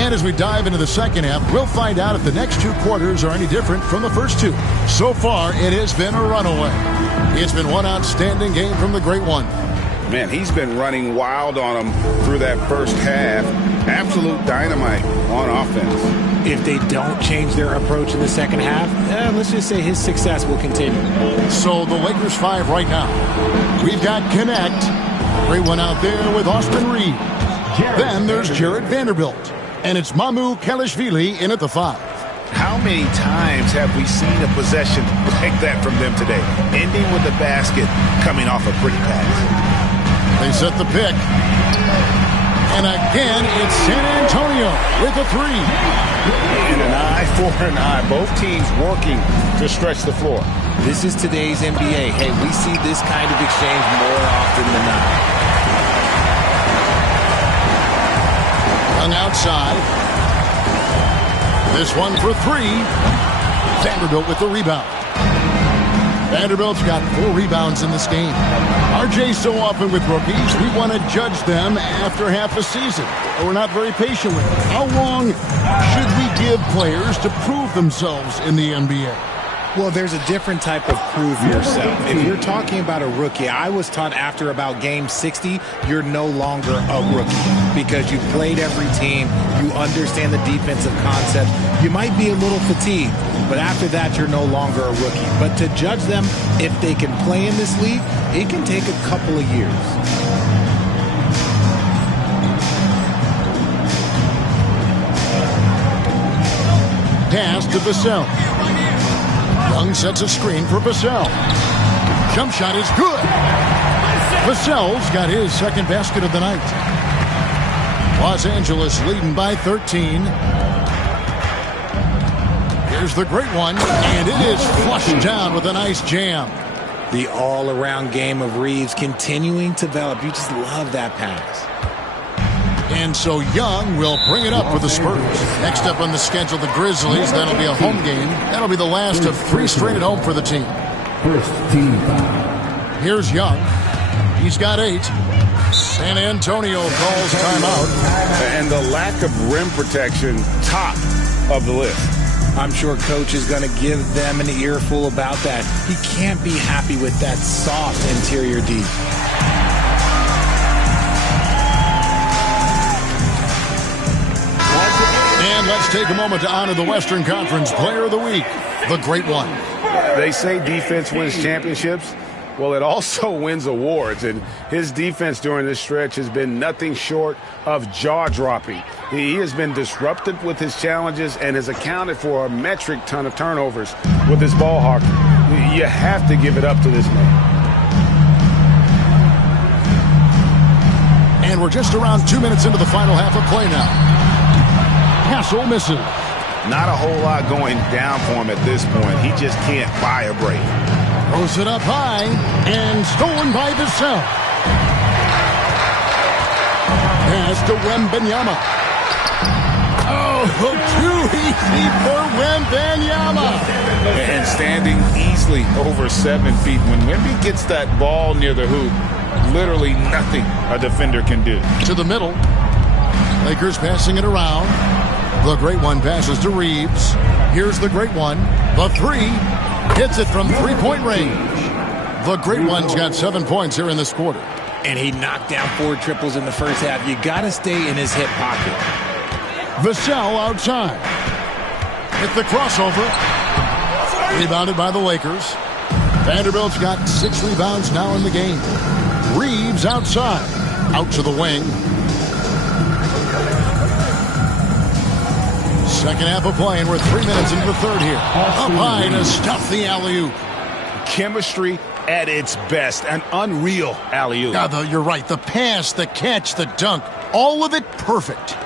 And as we dive into the second half, we'll find out if the next two quarters are any different from the first two. So far, it has been a runaway. It's been one outstanding game from the Great One. Man, he's been running wild on them through that first half. Absolute dynamite on offense. If they don't change their approach in the second half, let's just say his success will continue. So the Lakers 5 right now. We've got Connect. Great one out there with Austin Reed. Then there's Jared Vanderbilt. And it's Mamu Kelishvili in at the 5. How many times have we seen a possession like that from them today? Ending with the basket, coming off a pretty pass. They set the pick. And again, it's San Antonio with a 3. And an eye for an eye. Both teams working to stretch the floor. This is today's NBA. Hey, we see this kind of exchange more often than not. Young outside. This one for 3. Vanderbilt with the rebound. Vanderbilt's got 4 rebounds in this game. RJ, so often with rookies, we want to judge them after half a season. We're not very patient with them. How long should we give players to prove themselves in the NBA? Well, there's a different type of prove yourself. If you're talking about a rookie, I was taught after about game 60, you're no longer a rookie because you've played every team, you understand the defensive concept. You might be a little fatigued, but after that, you're no longer a rookie. But to judge them if they can play in this league, it can take a couple of years. Pass to Vassell. Young sets a screen for Vassell. Jump shot is good. Vassell's got his second basket of the night. Los Angeles leading by 13. Here's the great one, and it is flushed down with a nice jam. The all-around game of Reeves continuing to develop. You just love that pass. And so Young will bring it up for the Spurs. Next up on the schedule, the Grizzlies. That'll be a home game. That'll be the last of 3 straight at home for the team. First team foul. Here's Young. He's got 8. San Antonio calls timeout. And the lack of rim protection, top of the list. I'm sure Coach is going to give them an earful about that. He can't be happy with that soft interior D. And let's take a moment to honor the Western Conference Player of the Week, the Great One. They say defense wins championships. Well, it also wins awards, and his defense during this stretch has been nothing short of jaw-dropping. He has been disruptive with his challenges and has accounted for a metric ton of turnovers with his ball hawk. You have to give it up to this man. And we're just around 2 minutes into the final half of play now. Hassel misses. Not a whole lot going down for him at this point. He just can't buy a break. Throws it up high and stolen by Vassell. Pass to Wembanyama. Oh, too easy for Wembanyama. And standing easily over 7 feet. When Wemby gets that ball near the hoop, literally nothing a defender can do. To the middle. Lakers passing it around. The Great One passes to Reeves. Here's the Great One. The 3. Hits it from 3-point range. The Great One's got 7 points here in this quarter. And he knocked down 4 triples in the first half. You got to stay in his hip pocket. Vassell outside. Hit the crossover. Rebounded by the Lakers. Vanderbilt's got 6 rebounds now in the game. Reeves outside. Out to the wing. Second half of play, and we're 3 minutes into the third here. Up high to stuff the alley-oop. Chemistry at its best. An unreal alley-oop. You're right. The pass, the catch, the dunk. All of it perfect.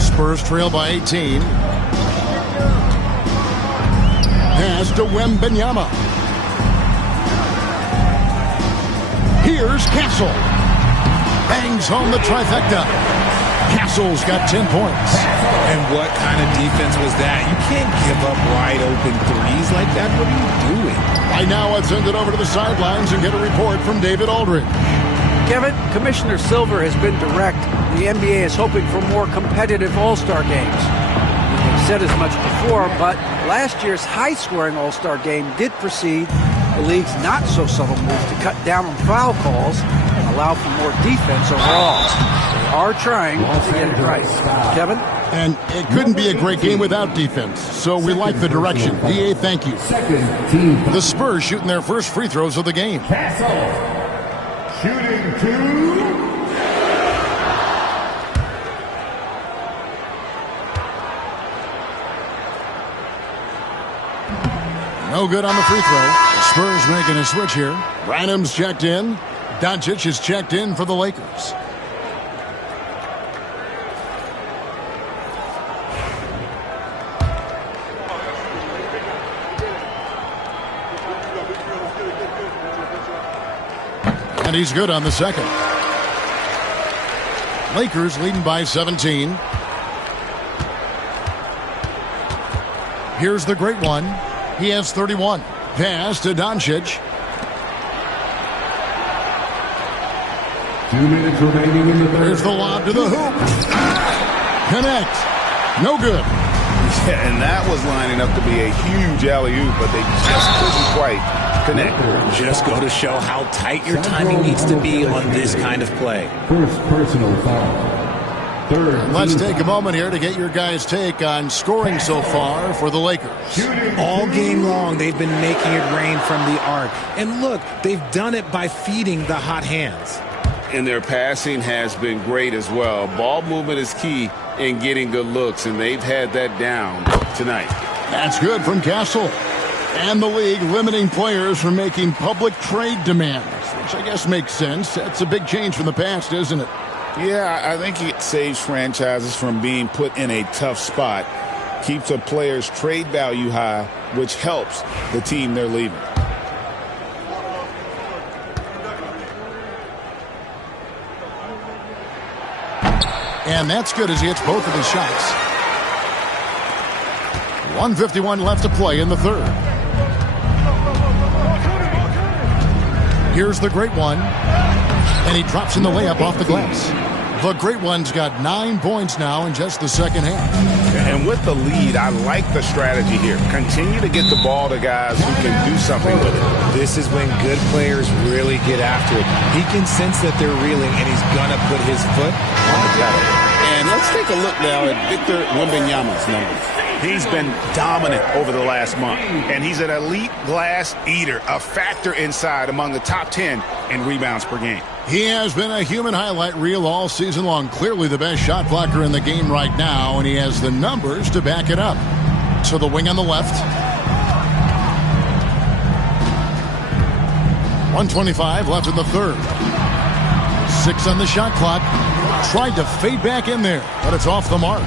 Spurs trail by 18. Pass to Wembanyama. Here's Castle. Bangs home the trifecta. Castle's got 10 points. And what kind of defense was that? You can't give up wide open threes like that. What are you doing? Right now, let's send it over to the sidelines and get a report from David Aldridge. Kevin, Commissioner Silver has been direct. The NBA is hoping for more competitive All-Star games. They've said as much before, but last year's high-scoring All-Star game did precede the league's not-so-subtle move to cut down on foul calls and allow for more defense overall. They are trying to get it right. Kevin? And it couldn't be a great game without defense, so we like the direction. DA, thank you. The Spurs shooting their first free throws of the game. Shooting 2. No good on the free throw. The Spurs making a switch here. Branham's checked in. Doncic is checked in for the Lakers. And he's good on the second. Lakers leading by 17. Here's the great one. He has 31. Pass to Doncic. 2 minutes remaining in the third. Here's the lob to the hoop. Connect. No good. Yeah, and that was lining up to be a huge alley-oop, but they just couldn't quite connect. Just go to show how tight your timing needs to be on this kind of play. First personal foul. Third. Let's take a moment here to get your guys' take on scoring so far for the Lakers. All game long, they've been making it rain from the arc. And look, they've done it by feeding the hot hands. And their passing has been great as well. Ball movement is key in getting good looks, and they've had that down tonight. That's good from Castle. And the league limiting players from making public trade demands, which I guess makes sense. That's a big change from the past, isn't it? Yeah, I think it saves franchises from being put in a tough spot, keeps a player's trade value high, which helps the team they're leaving. And that's good as he hits both of his shots. 1:51 left to play in the third. Here's the great one. And he drops in the layup off the glass. The great one's got 9 points now in just the second half. And with the lead, I like the strategy here. Continue to get the ball to guys who can do something with it. This is when good players really get after it. He can sense that they're reeling, and he's going to put his foot on the pedal. And let's take a look now at Victor Wembanyama's numbers. He's been dominant over the last month, and he's an elite glass eater, a factor inside among the top 10 in rebounds per game. He has been a human highlight reel all season long. Clearly the best shot blocker in the game right now, and he has the numbers to back it up. To the wing on the left. 1:25 left in the third. 6 on the shot clock. Tried to fade back in there, but it's off the mark.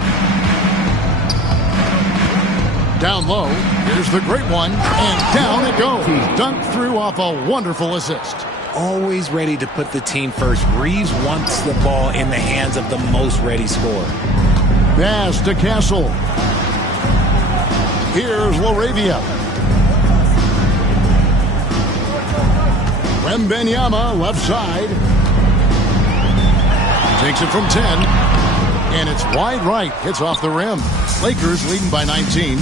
Down low, here's the great one, and down it goes. Dunked through off a wonderful assist. Always ready to put the team first. Reeves wants the ball in the hands of the most ready scorer. Pass to Castle. Here's Laravia. Wembanyama, left side. Takes it from 10. And it's wide right. Hits off the rim. Lakers leading by 19.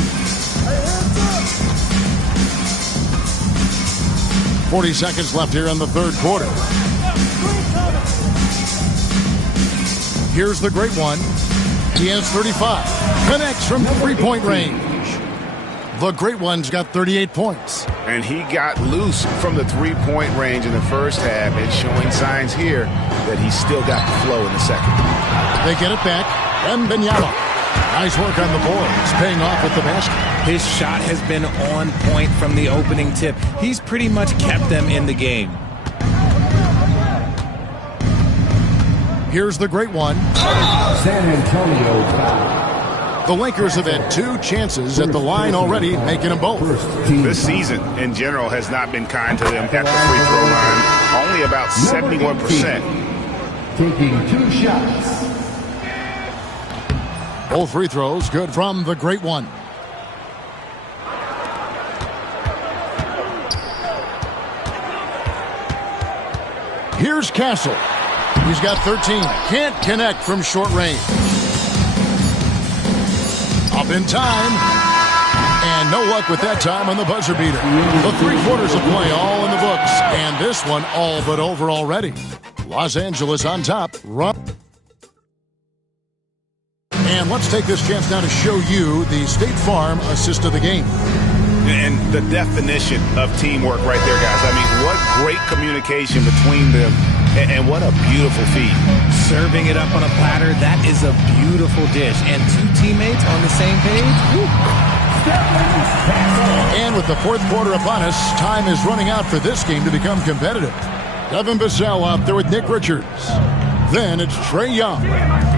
40 seconds left here in the third quarter. Here's the great one. He has 35. Connects from three-point range. The great one's got 38 points. And he got loose from the three-point range in the first half and showing signs here that he's still got the flow in the second. They get it back. Wembanyama. Nice work on the board. It's paying off with the basket. His shot has been on point from the opening tip. He's pretty much kept them in the game. Here's the great one. San Antonio foul. The Lakers have had 2 chances at the line already, making them both. This season, in general, has not been kind to them at the free throw line. Only about 71%. Taking 2 shots. Both free throws good from the great one. Here's Castle. He's got 13. Can't connect from short range. Up in time. And no luck with that time on the buzzer beater. The 3 quarters of play all in the books. And this one all but over already. Los Angeles on top. And let's take this chance now to show you the State Farm assist of the game. And the definition of teamwork right there, guys. I mean, what great communication between them, and what a beautiful feed. Serving it up on a platter, that is a beautiful dish. And 2 teammates on the same page. Woo. And with the 4th quarter upon us, time is running out for this game to become competitive. Devin Vassell out there with Nick Richards. Then it's Trae Young.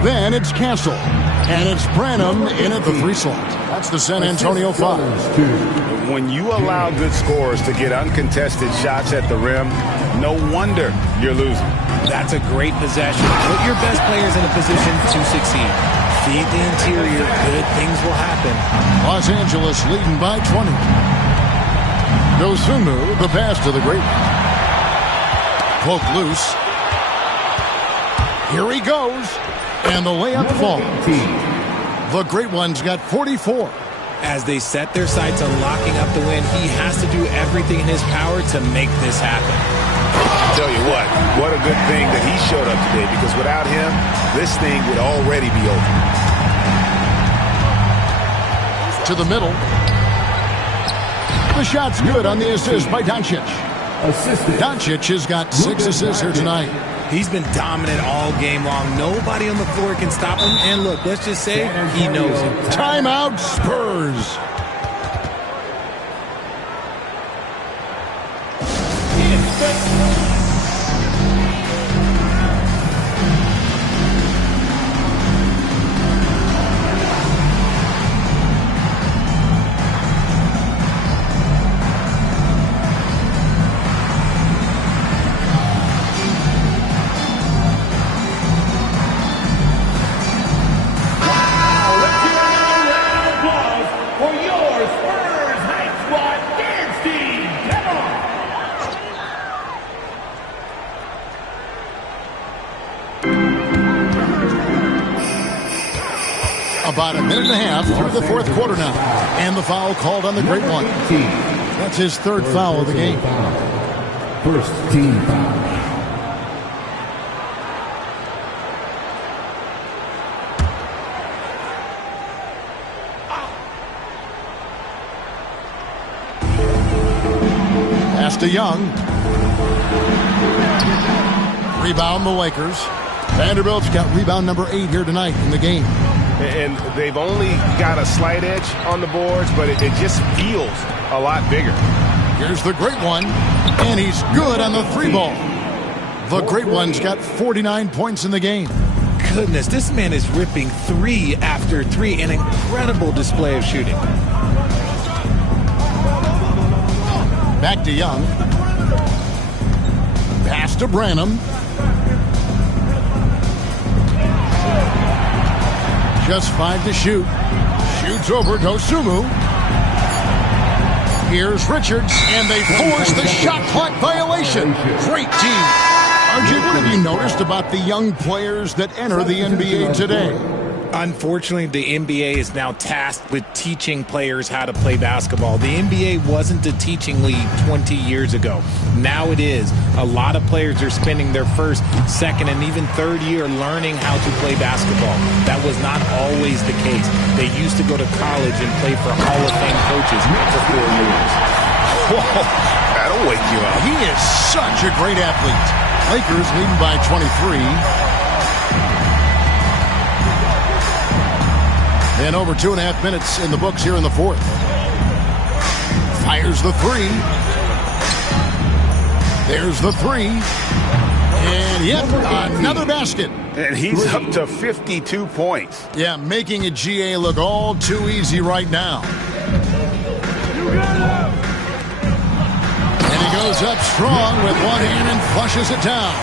Then it's Castle. And it's Branham in at the 3 slot. That's the San Antonio 5. When you allow good scorers to get uncontested shots at the rim, no wonder you're losing. That's a great possession. Put your best players in a position to succeed. Feed the interior. Good things will happen. Los Angeles leading by 20. Dosunmu, the pass to the great. Poke loose. Here he goes. And the layup falls. The great one's got 44. As they set their sights on locking up the win, he has to do everything in his power to make this happen. I'll tell you what a good thing that he showed up today, because without him, this thing would already be over. To the middle. The shot's good on the assist by Doncic. Doncic has got 6 assists here tonight. He's been dominant all game long. Nobody on the floor can stop him. And look, let's just say he knows it. Timeout, Spurs. About a minute and a half through the 4th quarter now. And the foul called on the great one. That's his 3rd foul of the game. First team foul. Pass to Young. Rebound the Lakers. Vanderbilt's got rebound number 8 here tonight in the game. And they've only got a slight edge on the boards, but it just feels a lot bigger. Here's the great one, and he's good on the 3 ball. The great one's got 49 points in the game. Goodness, this man is ripping 3 after 3. An incredible display of shooting. Back to Young. Pass to Branham. Just 5 to shoot. Shoots over Dosunmu. Here's Richards, and they force the shot clock violation. Great team. RJ, what have you noticed about the young players that enter the NBA today? Unfortunately, the NBA is now tasked with teaching players how to play basketball. The NBA wasn't a teaching league 20 years ago. Now it is. A lot of players are spending their 1st, 2nd, and even 3rd year learning how to play basketball. That was not always the case. They used to go to college and play for Hall of Fame coaches for 4 years. Whoa, that'll wake you up. He is such a great athlete. Lakers leading by 23. And over 2.5 minutes in the books here in the 4th. Fires the 3. There's the 3. And yep, another basket. And he's up to 52 points. Yeah, making a GA look all too easy right now. And he goes up strong with one hand and flushes it down.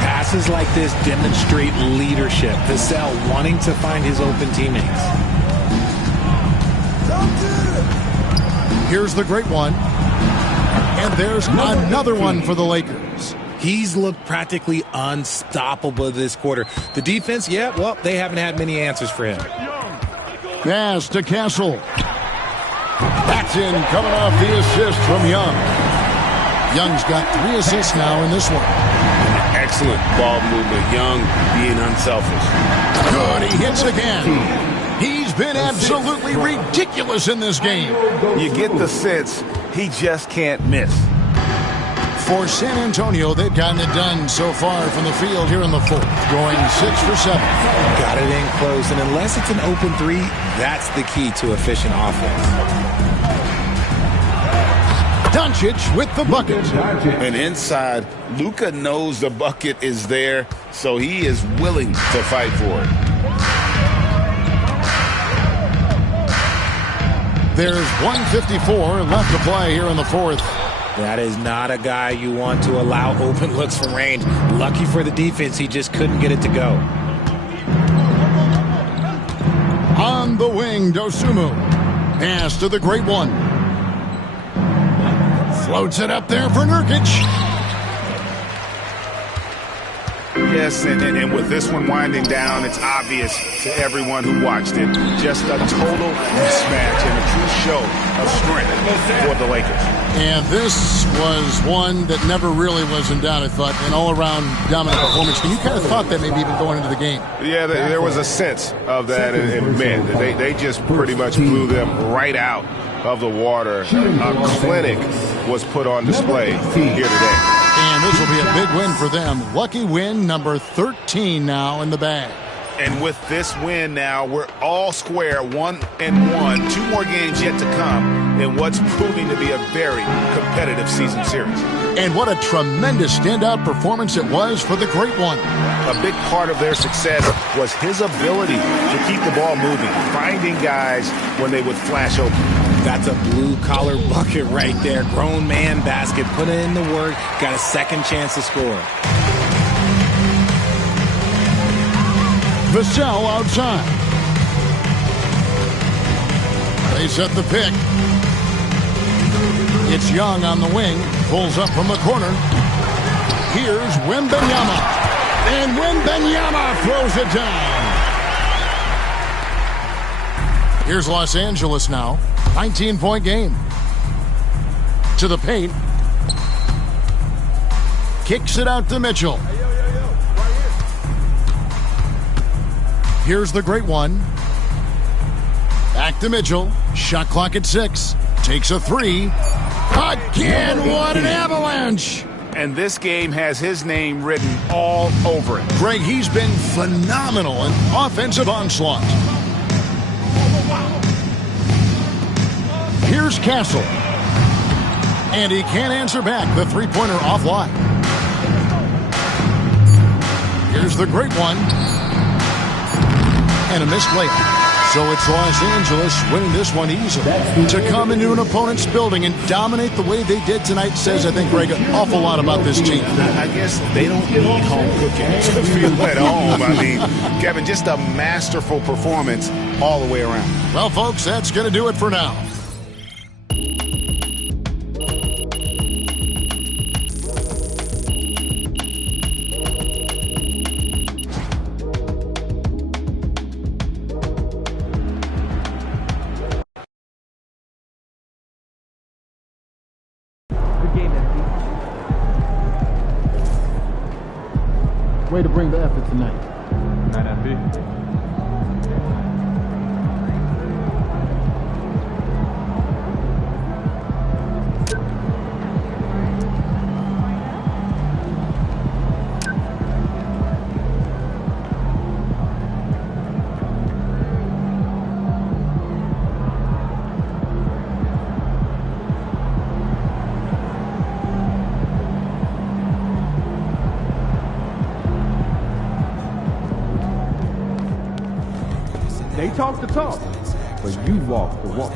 Passes like this demonstrate leadership. Vassell wanting to find his open teammates. Here's the great one. And there's another one for the Lakers. He's looked practically unstoppable this quarter. The defense, yeah, well, they haven't had many answers for him. Pass to Castle. That's in, coming off the assist from Young. Young's got 3 assists now in this one. Excellent ball movement. Young being unselfish. Good, he hits again. He's been absolutely ridiculous in this game. You get the sense he just can't miss. For San Antonio, they've gotten it done so far from the field here in the fourth, going 6 for 7. Got it in close, and unless it's an open 3, that's the key to efficient offense. Doncic with the bucket. And inside, Luka knows the bucket is there, so he is willing to fight for it. There's 1:54 left to play here in the fourth. That is not a guy you want to allow open looks from range. Lucky for the defense, he just couldn't get it to go. On the wing, Dosunmu. Pass to the great one. Floats it up there for Nurkic. Yes, and with this one winding down, it's obvious to everyone who watched it. Just a total mismatch and a true show of strength for the Lakers. And this was one that never really was in doubt, I thought. An all-around dominant performance. And you kind of thought that maybe even going into the game. Yeah, there was a sense of that in men. They just pretty much blew them right out of the water. A clinic was put on display here today. And this will be a big win for them. Lucky win number 13 now in the bag. And with this win now, we're all square, 1-1. 2 more games yet to come in what's proving to be a very competitive season series. And what a tremendous standout performance it was for the great one. A big part of their success was his ability to keep the ball moving, finding guys when they would flash open. That's a blue-collar bucket right there. Grown man basket. Put in the work. Got a second chance to score. Vassell outside. They set the pick. It's Young on the wing. Pulls up from the corner. Here's Wembanyama. And Wembanyama throws it down. Here's Los Angeles now. 19-point game. To the paint. Kicks it out to Mitchell. Here's the great one. Back to Mitchell. Shot clock at 6. Takes a 3. Again, what an avalanche. And this game has his name written all over it. Greg, he's been phenomenal in offensive onslaught. Here's Castle. And he can't answer back. The three-pointer offline. Here's the great one. And a missed layup. So it's Los Angeles winning this one easily. To come into an opponent's building and dominate the way they did tonight says, I think, Greg, an awful lot about this team. I guess they don't need home cooking to feel at home. I mean, Kevin, just a masterful performance all the way around. Well, folks, that's going to do it for now. Way to bring the effort tonight. Night FB. They talk the talk, but you walk the walk.